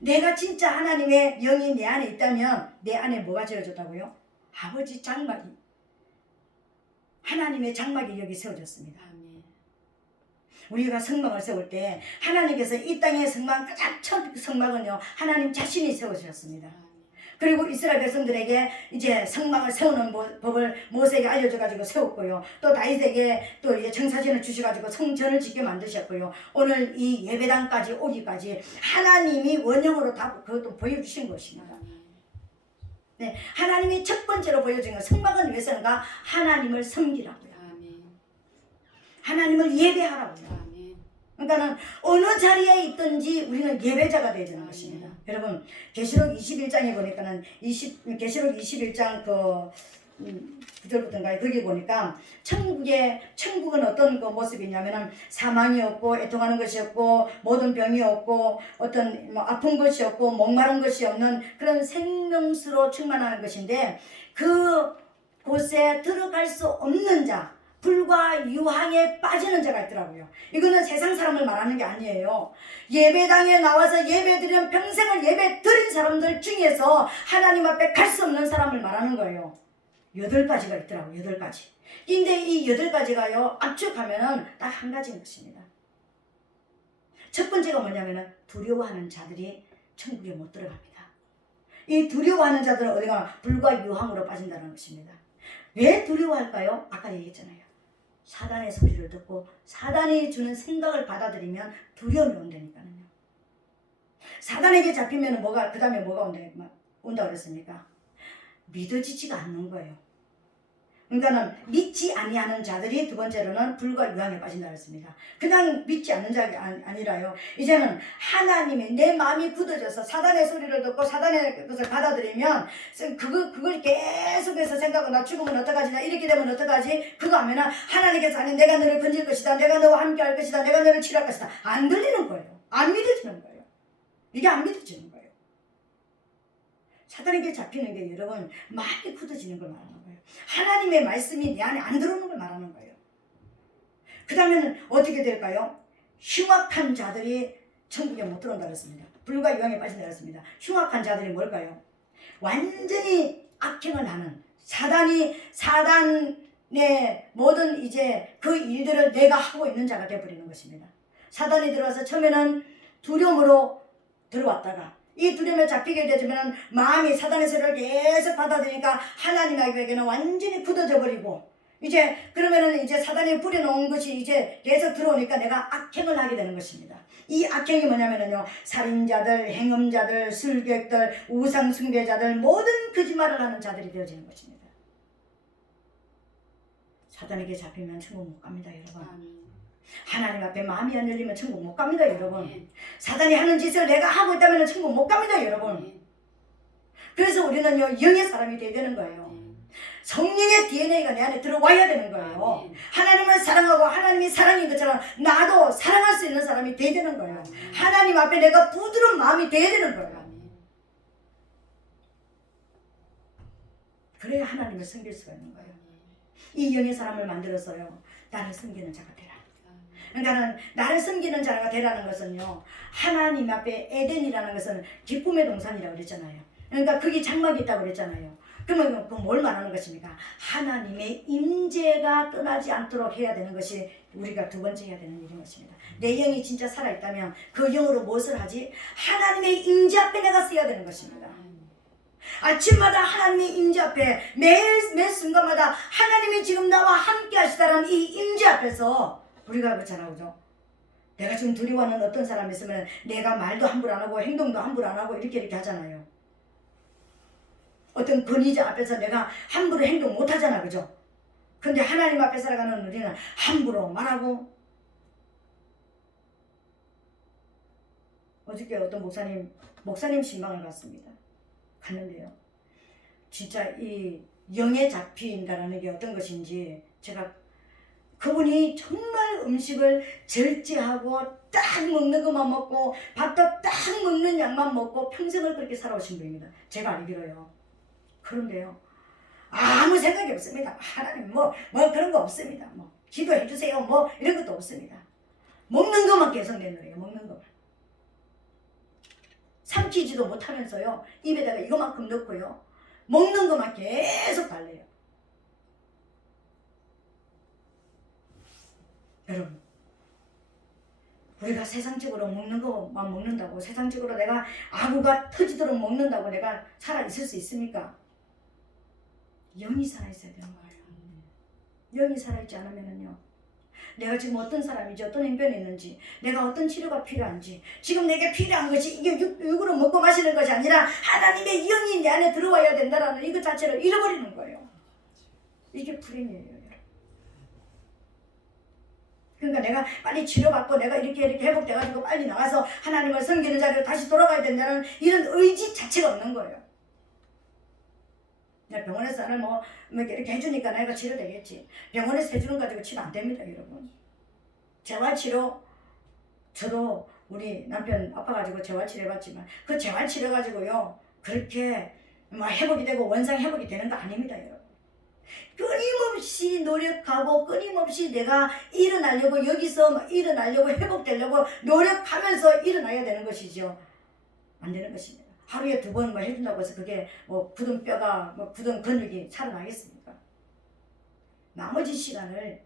내가 진짜 하나님의 영이 내 안에 있다면 내 안에 뭐가 지어졌다고요? 아버지 장막이, 하나님의 장막이 여기 세워졌습니다. 우리가 성막을 세울 때 하나님께서 이 땅의 성막, 가장 첫 성막은요, 하나님 자신이 세우셨습니다. 그리고 이스라엘 백성들에게 이제 성막을 세우는 법을 모세에게 알려줘가지고 세웠고요. 또 다윗에게 또 이제 청사진을 주셔가지고 성전을 짓게 만드셨고요. 오늘 이 예배당까지 오기까지 하나님이 원형으로 다 그것도 보여주신 것입니다. 네, 하나님이 첫 번째로 보여준 것, 성막은 왜 쓰는가? 하나님을 섬기라고요. 하나님을 예배하라고요. 그러니까는 어느 자리에 있든지 우리는 예배자가 되어야 되는 것입니다. 여러분, 계시록 21장에 보니까는 계시록 21장 그 9절부터인가요? 거기 보니까 천국은 어떤 그 모습이냐면은 사망이 없고 애통하는 것이 없고 모든 병이 없고 어떤 뭐 아픈 것이 없고 목마른 것이 없는 그런 생명수로 충만하는 것인데, 그 곳에 들어갈 수 없는 자, 불과 유황에 빠지는 자가 있더라고요. 이거는 세상 사람을 말하는 게 아니에요. 예배당에 나와서 예배드리는, 평생을 예배 드린 사람들 중에서 하나님 앞에 갈 수 없는 사람을 말하는 거예요. 8가지가 있더라고요. 8가지. 근데 이 8가지가요, 압축하면은 딱 한 가지인 것입니다. 첫 번째가 뭐냐면은 두려워하는 자들이 천국에 못 들어갑니다. 이 두려워하는 자들은 어디가? 불과 유황으로 빠진다는 것입니다. 왜 두려워할까요? 아까 얘기했잖아요. 사단의 소리를 듣고 사단이 주는 생각을 받아들이면 두려움이 온다니까요. 사단에게 잡히면 뭐가, 그 다음에 뭐가 온다 그랬습니까? 믿어지지가 않는 거예요. 그러니까는 믿지 아니하는 자들이 두 번째로는 불과 유황에 빠진다 그랬습니다. 그냥 믿지 않는 자가 아니라요, 이제는 하나님의, 내 마음이 굳어져서 사단의 소리를 듣고 사단의 것을 받아들이면 그걸 계속해서 생각하고 나 죽으면 어떡하지, 나 이렇게 되면 어떡하지, 그거 하면은 하나님께서 아니 내가 너를 건질 것이다, 내가 너와 함께 할 것이다, 내가 너를 치료할 것이다, 안 들리는 거예요. 안 믿어지는 거예요. 이게 안 믿어지는 거예요. 사단에게 잡히는 게 여러분 마음이 굳어지는 걸 말하는 거예요. 하나님의 말씀이 내 안에 안 들어오는 걸 말하는 거예요. 그 다음에는 어떻게 될까요? 흉악한 자들이 천국에 못 들어온다 그랬습니다. 불과 유황에 빠진다 그랬습니다. 흉악한 자들이 뭘까요? 완전히 악행을 하는, 사단의 모든 이제 그 일들을 내가 하고 있는 자가 되어버리는 것입니다. 사단이 들어와서 처음에는 두려움으로 들어왔다가 이 두려움에 잡히게 되면 마음이 사단의 소리를 계속 받아들이니까 하나님에게는 완전히 굳어져 버리고, 이제 그러면은 이제 사단이 뿌려놓은 것이 이제 계속 들어오니까 내가 악행을 하게 되는 것입니다. 이 악행이 뭐냐면요, 살인자들, 행음자들, 술객들, 우상숭배자들, 모든 거짓말을 하는 자들이 되어지는 것입니다. 사단에게 잡히면 천국 못 갑니다, 여러분. 하나님 앞에 마음이 안 열리면 천국 못 갑니다, 여러분. 사단이 하는 짓을 내가 하고 있다면 천국 못 갑니다, 여러분. 그래서 우리는요, 영의 사람이 되어야 되는 거예요. 성령의 DNA가 내 안에 들어와야 되는 거예요. 하나님을 사랑하고 하나님이 사랑인 것처럼 나도 사랑할 수 있는 사람이 되어야 되는 거예요. 하나님 앞에 내가 부드러운 마음이 되어야 되는 거예요. 그래야 하나님을 섬길 수가 있는 거예요. 이 영의 사람을 만들어서요, 나를 섬기는 자가 되라. 그러니까 나를 섬기는 자가 되라는 것은요, 하나님 앞에 에덴이라는 것은 기쁨의 동산이라고 그랬잖아요. 그러니까 거기 장막이 있다고 그랬잖아요. 그러면 뭘 말하는 것입니까? 하나님의 임재가 떠나지 않도록 해야 되는 것이 우리가 두 번째 해야 되는 일인 것입니다. 내 영이 진짜 살아있다면 그 영으로 무엇을 하지? 하나님의 임재 앞에 내가 서야 되는 것입니다. 아침마다 하나님의 임재 앞에 매 순간마다 하나님이 지금 나와 함께 하시다라는 이 임재 앞에서 우리가 그렇잖아, 그죠? 내가 지금 두려워하는 어떤 사람이 있으면 내가 말도 함부로 안 하고 행동도 함부로 안 하고 이렇게 하잖아요. 어떤 권위자 앞에서 내가 함부로 행동 못 하잖아, 그죠? 근데 하나님 앞에 살아가는 우리는 함부로 말하고. 어저께 어떤 목사님 신방을 갔는데요. 진짜 이 영에 잡힌다는 게 어떤 것인지 제가 그분이 정말 음식을 절제하고 딱 먹는 것만 먹고 밥도 딱 먹는 양만 먹고 평생을 그렇게 살아오신 분입니다. 제가 알기로요. 그런데요, 아무 생각이 없습니다. 하나님 뭐 그런 거 없습니다. 뭐 기도해 주세요 뭐 이런 것도 없습니다. 먹는 것만 계속 내놓아요. 먹는 것만. 삼키지도 못하면서요, 입에다가 이거만큼 넣고요, 먹는 것만 계속 달래요. 여러분, 우리가 세상적으로 먹는 것만 먹는다고, 세상적으로 내가 아구가 터지도록 먹는다고 내가 살아있을 수 있습니까? 영이 살아있어야 되는 거예요. 영이 살아있지 않으면요, 내가 지금 어떤 사람인지, 어떤 행변이 있는지, 내가 어떤 치료가 필요한지, 지금 내게 필요한 것이 이게 육으로 먹고 마시는 것이 아니라 하나님의 영이 내 안에 들어와야 된다라는 이것 자체를 잃어버리는 거예요. 이게 불행이에요. 그러니까 내가 빨리 치료받고 내가 이렇게 회복돼가지고 빨리 나가서 하나님을 섬기는 자리로 다시 돌아가야 된다는 이런 의지 자체가 없는 거예요. 병원에서 나를 뭐 이렇게 해주니까 내가 치료되겠지. 병원에서 해주는 거 가지고 치료 안 됩니다, 여러분. 재활치료, 저도 우리 남편 아파가지고 재활치료 해봤지만 그 재활치료 가지고요, 그렇게 뭐 회복이 되고 원상 회복이 되는 거 아닙니다, 여러분. 끊임없이 노력하고 끊임없이 내가 일어나려고, 여기서 일어나려고, 회복되려고 노력하면서 일어나야 되는 것이죠. 안 되는 것입니다. 하루에 2번 뭐 해준다고 해서 그게 뭐 굳은 뼈가, 뭐 굳은 근육이 살아나겠습니까? 나머지 시간을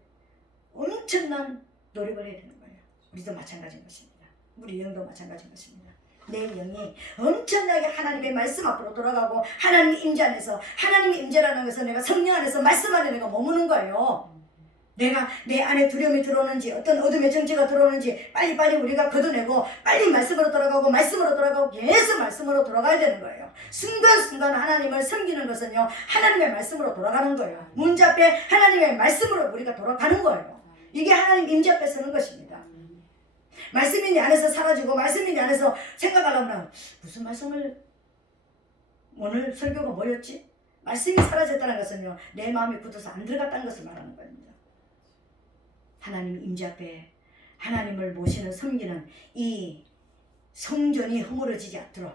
엄청난 노력을 해야 되는 거예요. 우리도 마찬가지인 것입니다. 우리 영도 마찬가지인 것입니다. 내 영이 엄청나게 하나님의 말씀 앞으로 돌아가고 하나님의 임재 안에서, 하나님의 임재라는 것은 내가 성령 안에서 말씀 안에 내가 머무는 거예요. 내가 내 안에 두려움이 들어오는지, 어떤 어둠의 정체가 들어오는지 빨리빨리 우리가 걷어내고 빨리 말씀으로 돌아가고 계속 말씀으로 돌아가야 되는 거예요. 순간순간 하나님을 섬기는 것은요, 하나님의 말씀으로 돌아가는 거예요. 문제 앞에 하나님의 말씀으로 우리가 돌아가는 거예요. 이게 하나님 임재 앞에 서는 것입니다. 말씀이 내 안에서 사라지고 말씀이 내 안에서 생각하려면 무슨 말씀을, 오늘 설교가 뭐였지? 말씀이 사라졌다는 것은요, 내 마음이 굳어서 안 들어갔다는 것을 말하는 겁니다. 하나님 임재 앞에 하나님을 모시는, 섬기는 이 성전이 허물어지지 않도록,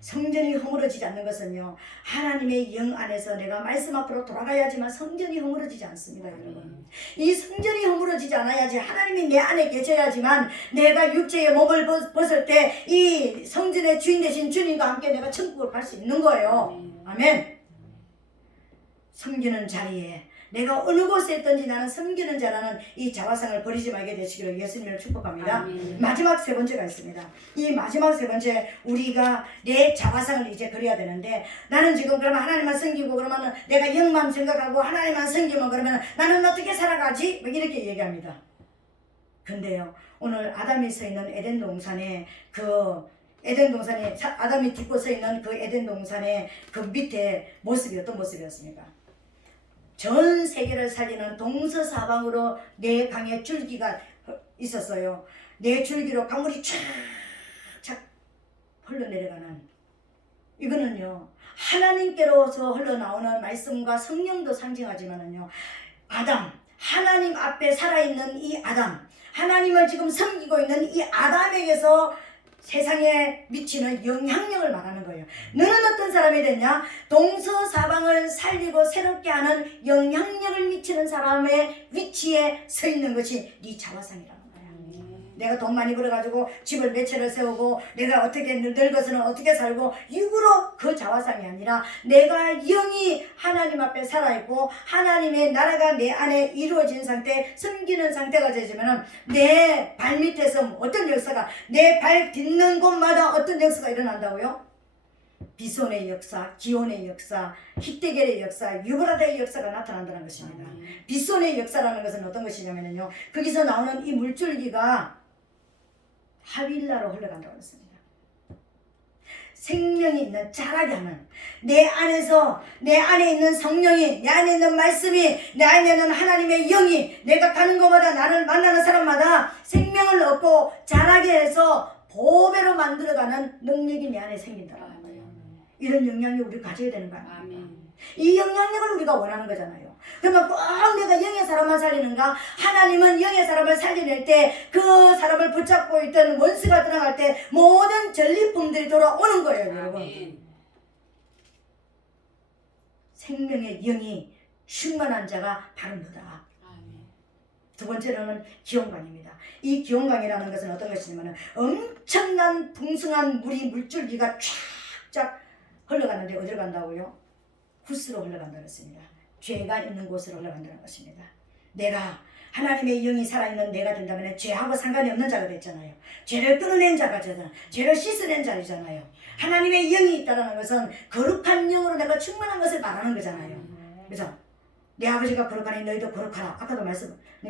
성전이 허물어지지 않는 것은요, 하나님의 영 안에서 내가 말씀 앞으로 돌아가야지만 성전이 허물어지지 않습니다, 여러분. 이 성전이 허물어지지 않아야지, 하나님이 내 안에 계셔야지만 내가 육체의 몸을 벗을 때 이 성전의 주인 되신 주님과 함께 내가 천국을 갈 수 있는 거예요. 아멘. 섬기는 자리에 내가 어느 곳에 있든지 나는 섬기는 자라는 이 자화상을 버리지 말게 되시기를 예수님을 축복합니다. 아멘. 마지막 3번째가 있습니다. 이 마지막 3번째, 우리가 내 자화상을 이제 버려야 되는데, 나는 지금 그러면 하나님만 섬기고 그러면 내가 영만 생각하고 하나님만 섬기면 그러면 나는 어떻게 살아가지? 뭐 이렇게 얘기합니다. 근데요, 오늘 아담이 서 있는 에덴 동산에 아담이 딛고 서 있는 그 에덴 동산의 그 밑에 모습이 어떤 모습이었습니까? 전 세계를 살리는 동서사방으로 내 강의 줄기가 있었어요. 내 줄기로 강물이 쫙쫙 흘러내려가는, 이거는요 하나님께로서 흘러나오는 말씀과 성령도 상징하지만은요, 아담, 하나님 앞에 살아있는 이 아담, 하나님을 지금 섬기고 있는 이 아담에게서 세상에 미치는 영향력을 말하는 거예요. 너는 어떤 사람이 됐냐? 동서사방을 살리고 새롭게 하는 영향력을 미치는 사람의 위치에 서 있는 것이 네 자화상이라는 거야. 내가 돈 많이 벌어가지고 집을 몇 채를 세우고 내가 어떻게 늙어서는 어떻게 살고 육으로 그 자화상이 아니라 내가 영이 하나님 앞에 살아있고 하나님의 나라가 내 안에 이루어진 상태, 섬기는 상태가 되지만 내 발밑에서 어떤 역사가, 내 발 딛는 곳마다 어떤 역사가 일어난다고요? 비손의 역사, 기온의 역사, 히데겔의 역사, 유브라데의 역사가 나타난다는 것입니다. 비손의 역사라는 것은 어떤 것이냐면요, 거기서 나오는 이 물줄기가 하윌라로 흘러간다고 했습니다. 생명이 있는, 자라게 하는, 내 안에서, 내 안에 있는 성령이, 내 안에 있는 말씀이, 내 안에 있는 하나님의 영이 내가 가는 곳마다, 나를 만나는 사람마다 생명을 얻고 자라게 해서 보배로 만들어가는 능력이 내 안에 생긴다는 거예요. 이런 영향력을 우리가 가져야 되는 거 아닙니까? 이 영향력을 우리가 원하는 거잖아요. 그러면 꼭 내가 영의 사람만 살리는가? 하나님은 영의 사람을 살려낼 때 그 사람을 붙잡고 있던 원수가 들어갈 때 모든 전리품들이 돌아오는 거예요. 여러분, 생명의 영이 충만한 자가 바로 너다. 두 번째로는 기온강입니다. 이 기온강이라는 것은 어떤 것이냐면 엄청난 풍성한 물줄기가 쫙쫙 흘러가는데 어디로 간다고요? 후스로 흘러간다고 했습니다. 죄가 있는 곳으로 흘러간다는 것입니다. 내가 하나님의 영이 살아있는 내가 된다면 죄하고 상관이 없는 자가 됐잖아요. 죄를 끊어낸 자가 되잖아요. 죄를 씻어낸 자이잖아요. 하나님의 영이 있다는 것은 거룩한 영으로 내가 충만한 것을 말하는 거잖아요. 그죠? 내 아버지가 거룩하니 너희도 거룩하라. 아까도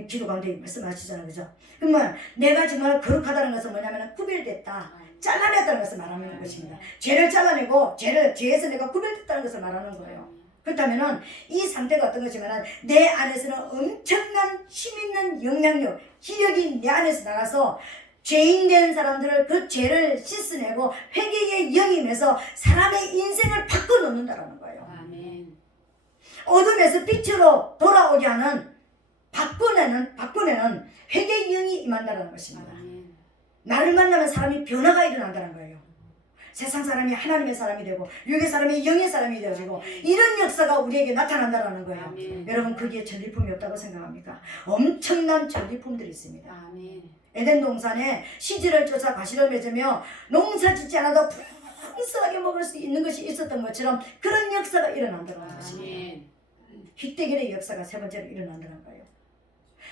기도 가운데 말씀하시잖아요. 그죠? 그러면 내가 정말 거룩하다는 것은 뭐냐면 구별됐다, 잘라냈다는 것을 말하는 것입니다. 죄를 잘라내고 죄에서 내가 구별됐다는 것을 말하는 거예요. 그렇다면 이 상태가 어떤 것이냐면 내 안에서는 엄청난 힘있는 영향력, 기력이 내 안에서 나가서 죄인 된 사람들을 그 죄를 씻어내고 회개의 영이 임해서 사람의 인생을 바꿔놓는다는 거예요. 어둠에서 빛으로 돌아오게 하는, 바꿔내는 회개의 영이 임한다는 것입니다. 나를 만나면 사람이 변화가 일어난다는 거예요. 세상 사람이 하나님의 사람이 되고 육의 사람이 영의 사람이 되어지고 이런 역사가 우리에게 나타난다는 거예요. 여러분, 거기에 전리품이 없다고 생각합니까? 엄청난 전리품들이 있습니다. 에덴 동산에 시지를 쫓아 과실을 맺으며 농사 짓지 않아도 풍성하게 먹을 수 있는 것이 있었던 것처럼 그런 역사가 일어난다는 것입니다. 히데겔의 역사가 세 번째로 일어난다는 거예요.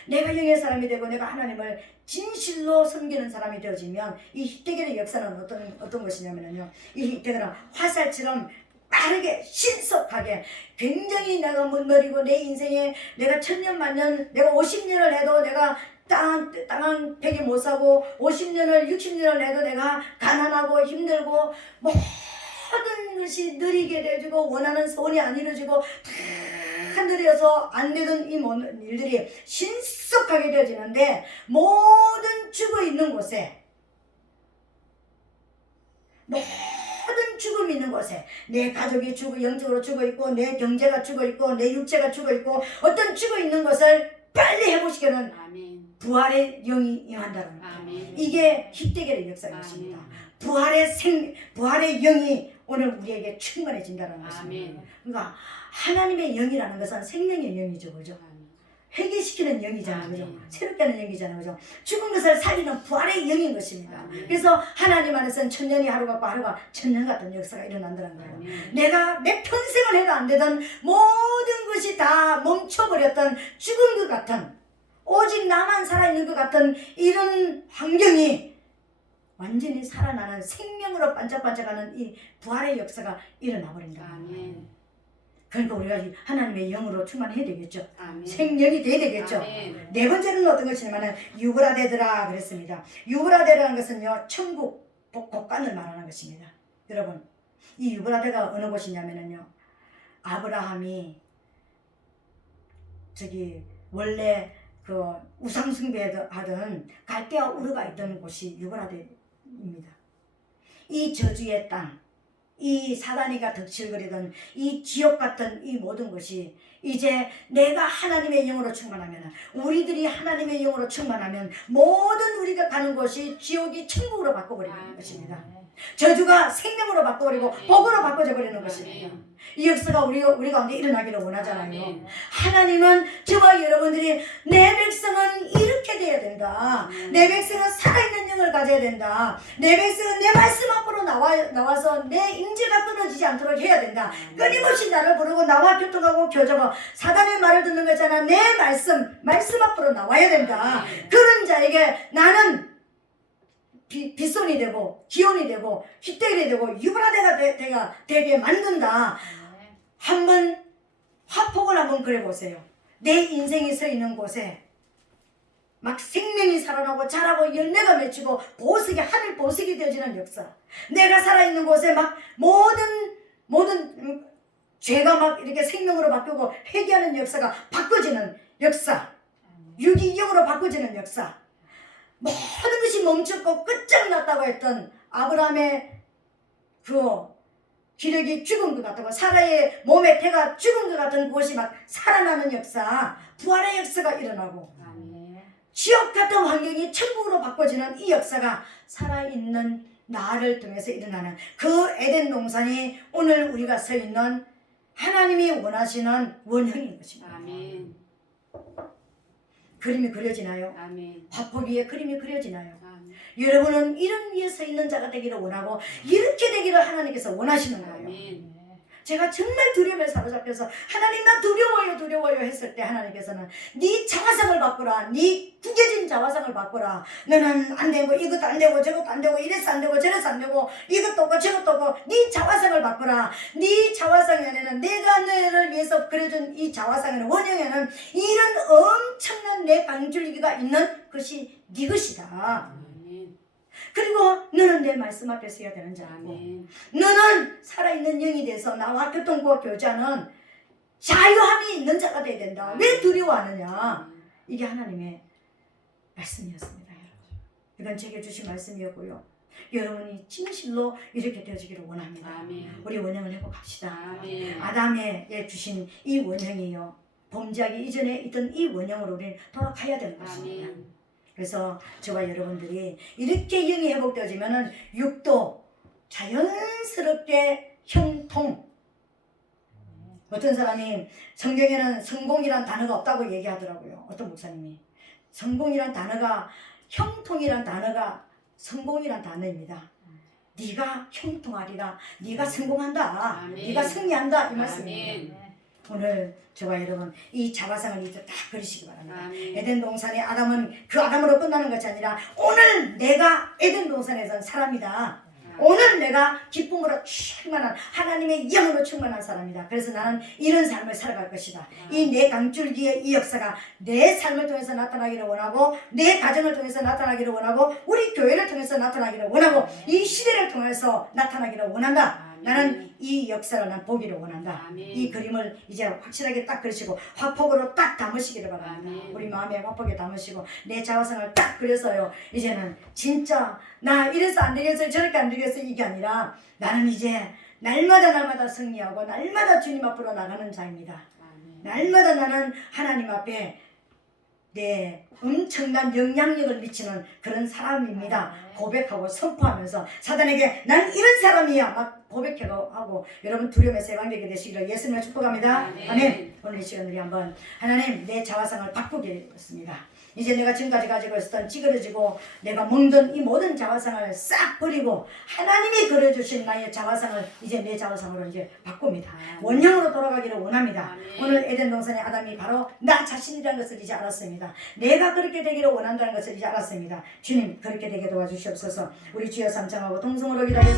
내가 영의 사람이 되고 내가 하나님을 진실로 섬기는 사람이 되어지면 이 히데겔의 역사는 어떤 것이냐면요, 이 히데겔은 화살처럼 빠르게 신속하게 굉장히 내가 못머리고 내 인생에 내가 1000년 만년 내가 50년을 해도 내가 땅 한 팩에 못 사고 50년을 60년을 해도 내가 가난하고 힘들고 모든 것이 느리게 되어지고 원하는 소원이 안 이루어지고 다 느려서 안 되던 이 모든 일들이 신속하게 되어지는데 모든 죽어있는 곳에 모든 죽음이 있는 곳에 내 가족이 영적으로 죽어있고 내 경제가 죽어있고 내 육체가 죽어있고 어떤 죽어있는 것을 빨리 회복시키는 부활의 영이 임한다는 거예요. 이게 히데겔의 역사인 것입니다. 부활의 영이 오늘 우리에게 충만해진다는 것입니다. 그러니까 하나님의 영이라는 것은 생명의 영이죠. 그죠? 회개시키는 영이잖아요. 그죠? 새롭게 하는 영이잖아요. 그죠? 죽은 것을 살리는 부활의 영인 것입니다. 그래서 하나님 안에서는 1000년이 하루 같고 하루가 1000년 같은 역사가 일어난다는 거예요. 내가 내 평생을 해도 안 되던 모든 것이 다 멈춰버렸던 죽은 것 같은, 오직 나만 살아있는 것 같은 이런 환경이 완전히 살아나는 생명으로 반짝반짝하는 이 부활의 역사가 일어나 버린다는 거예요. 그러니까 우리가 하나님의 영으로 충만해야 되겠죠. 생명이 돼야 되겠죠. 네 번째는 어떤 것이냐면 유브라데드라 그랬습니다. 유브라데라는 것은요, 천국 곳간을 말하는 것입니다. 여러분, 이 유브라데가 어느 곳이냐면요, 아브라함이 원래 그 우상 숭배하던 갈대아 우르가 있던 곳이 유브라데입니다. 이 저주의 땅, 이 사단이가 덕실거리던 이 지옥 같은 이 모든 것이 이제 내가 하나님의 영으로 충만하면, 우리들이 하나님의 영으로 충만하면 모든 우리가 가는 곳이 지옥이 천국으로 바꿔버리는 것입니다. 저주가 생명으로 바꿔버리고 복으로 바꿔져 버리는 것입니다. 이 역사가 우리 가운데 일어나기를 원하잖아요. 하나님은 저와 여러분들이 내 백성은 이렇게 돼야 된다. 내 백성은 살아있는 영을 가져야 된다. 내 백성은 내 말씀 앞으로 나와서 내 임재가 끊어지지 않도록 해야 된다. 끊임없이 나를 부르고 나와 교통하고 교제하고 사단의 말을 듣는 거잖아. 내 말씀 앞으로 나와야 된다. 그런 자에게 나는 빗손이 되고 기온이 되고 휘떼일이 되고 유브라데가 되게 만든다. 한번 화폭을 한번 그려보세요. 내 인생이 서 있는 곳에 막 생명이 살아나고 자라고 열매가 맺히고 보석이 하늘 보석이 되어지는 역사. 내가 살아있는 곳에 막 모든 죄가 막 이렇게 생명으로 바뀌고 회개하는 역사가 바꿔지는 역사. 유기경으로 바꿔지는 역사. 모든 것이 멈췄고 끝장났다고 했던 아브라함의 그 기력이 죽은 것 같다고, 사라의 몸의 태가 죽은 것 같은 곳이 막 살아나는 역사, 부활의 역사가 일어나고, 지옥 같은 환경이 천국으로 바꿔지는 이 역사가 살아있는 나를 통해서 일어나는 그 에덴 동산이 오늘 우리가 서 있는 하나님이 원하시는 원형인 것입니다. 아멘. 그림이 그려지나요? 아멘. 화폭 위에 그림이 그려지나요? 아멘. 여러분은 이런 위에 서 있는 자가 되기를 원하고 이렇게 되기를 하나님께서 원하시는 거예요. 아멘. 제가 정말 두려움에 사로잡혀서 하나님 나 두려워요 했을 때 하나님께서는 네 자화상을 바꾸라, 네 구겨진 자화상을 바꾸라. 너는 안 되고 이것도 안 되고 저것도 안 되고 이래서 안 되고 저래서 안 되고 이것도 없고 저것도 없고 네 자화상을 바꾸라. 네 자화상 안에는 내가 너를 위해서 그려준 이 자화상에는 원형에는 이런 엄청난 내 강줄기가 있는 것이 네 것이다. 그리고 너는 내 말씀 앞에 서야 되는 자고, 너는 살아있는 영이 돼서 나와 교통과 교제하는 자유함이 있는 자가 돼야 된다. 왜 두려워하느냐? 이게 하나님의 말씀이었습니다. 여러분, 이건 제게 주신 말씀이었고요. 여러분이 진실로 이렇게 되어지기를 원합니다. 우리 원형을 회복합시다. 아담에 주신 이 원형이요, 범죄하기 이전에 있던 이 원형으로 우리는 돌아가야 되는 것입니다. 그래서 저와 여러분들이 이렇게 영이 회복되어지면은 육도 자연스럽게 형통. 어떤 사람이 성경에는 성공이란 단어가 없다고 얘기하더라고요. 어떤 목사님이 성공이란 단어가, 형통이란 단어가 성공이란 단어입니다. 네가 형통하리라, 네가 성공한다, 네가 승리한다, 이 말씀입니다. 오늘 저와 여러분 이 자화상을 이제 딱 그리시기 바랍니다. 에덴 동산의 아담은 그 아담으로 끝나는 것이 아니라 오늘 내가 에덴 동산에선 사람이다. 오늘 내가 기쁨으로 충만한 하나님의 영으로 충만한 사람이다. 그래서 나는 이런 삶을 살아갈 것이다. 이 내 강줄기의 이 역사가 내 삶을 통해서 나타나기를 원하고, 내 가정을 통해서 나타나기를 원하고, 우리 교회를 통해서 나타나기를 원하고, 이 시대를 통해서 나타나기를 원한다. 나는 이 역사를 난 보기를 원한다. 이 그림을 이제 확실하게 딱 그리시고 화폭으로 딱 담으시기를 바랍니다. 우리 마음에 화폭에 담으시고 내 자화상을 딱 그려서요, 이제는 진짜 나 이래서 안 되겠어요 저렇게 안 되겠어요 이게 아니라 나는 이제 날마다 승리하고 날마다 주님 앞으로 나가는 자입니다. 날마다 나는 하나님 앞에 내 엄청난 영향력을 미치는 그런 사람입니다. 고백하고 선포하면서 사단에게 난 이런 사람이야 막 고백하고 여러분 두려움에서 해방되게 되시기를 예수님을 축복합니다. 아멘. 오늘 이 시간 우리 한번 하나님 내 자화상을 바꾸겠습니다. 이제 내가 지금까지 가지고 있었던 찌그러지고 내가 먹던 이 모든 자화상을 싹 버리고 하나님이 그려주신 나의 자화상을 이제 내 자화상으로 이제 바꿉니다. 원형으로 돌아가기를 원합니다. 오늘 에덴 동산의 아담이 바로 나 자신이라는 것을 이제 알았습니다. 내가 그렇게 되기를 원한다는 것을 이제 알았습니다. 주님 그렇게 되게 도와주시옵소서. 우리 주여 삼창하고 동성으로 기도하겠습니다.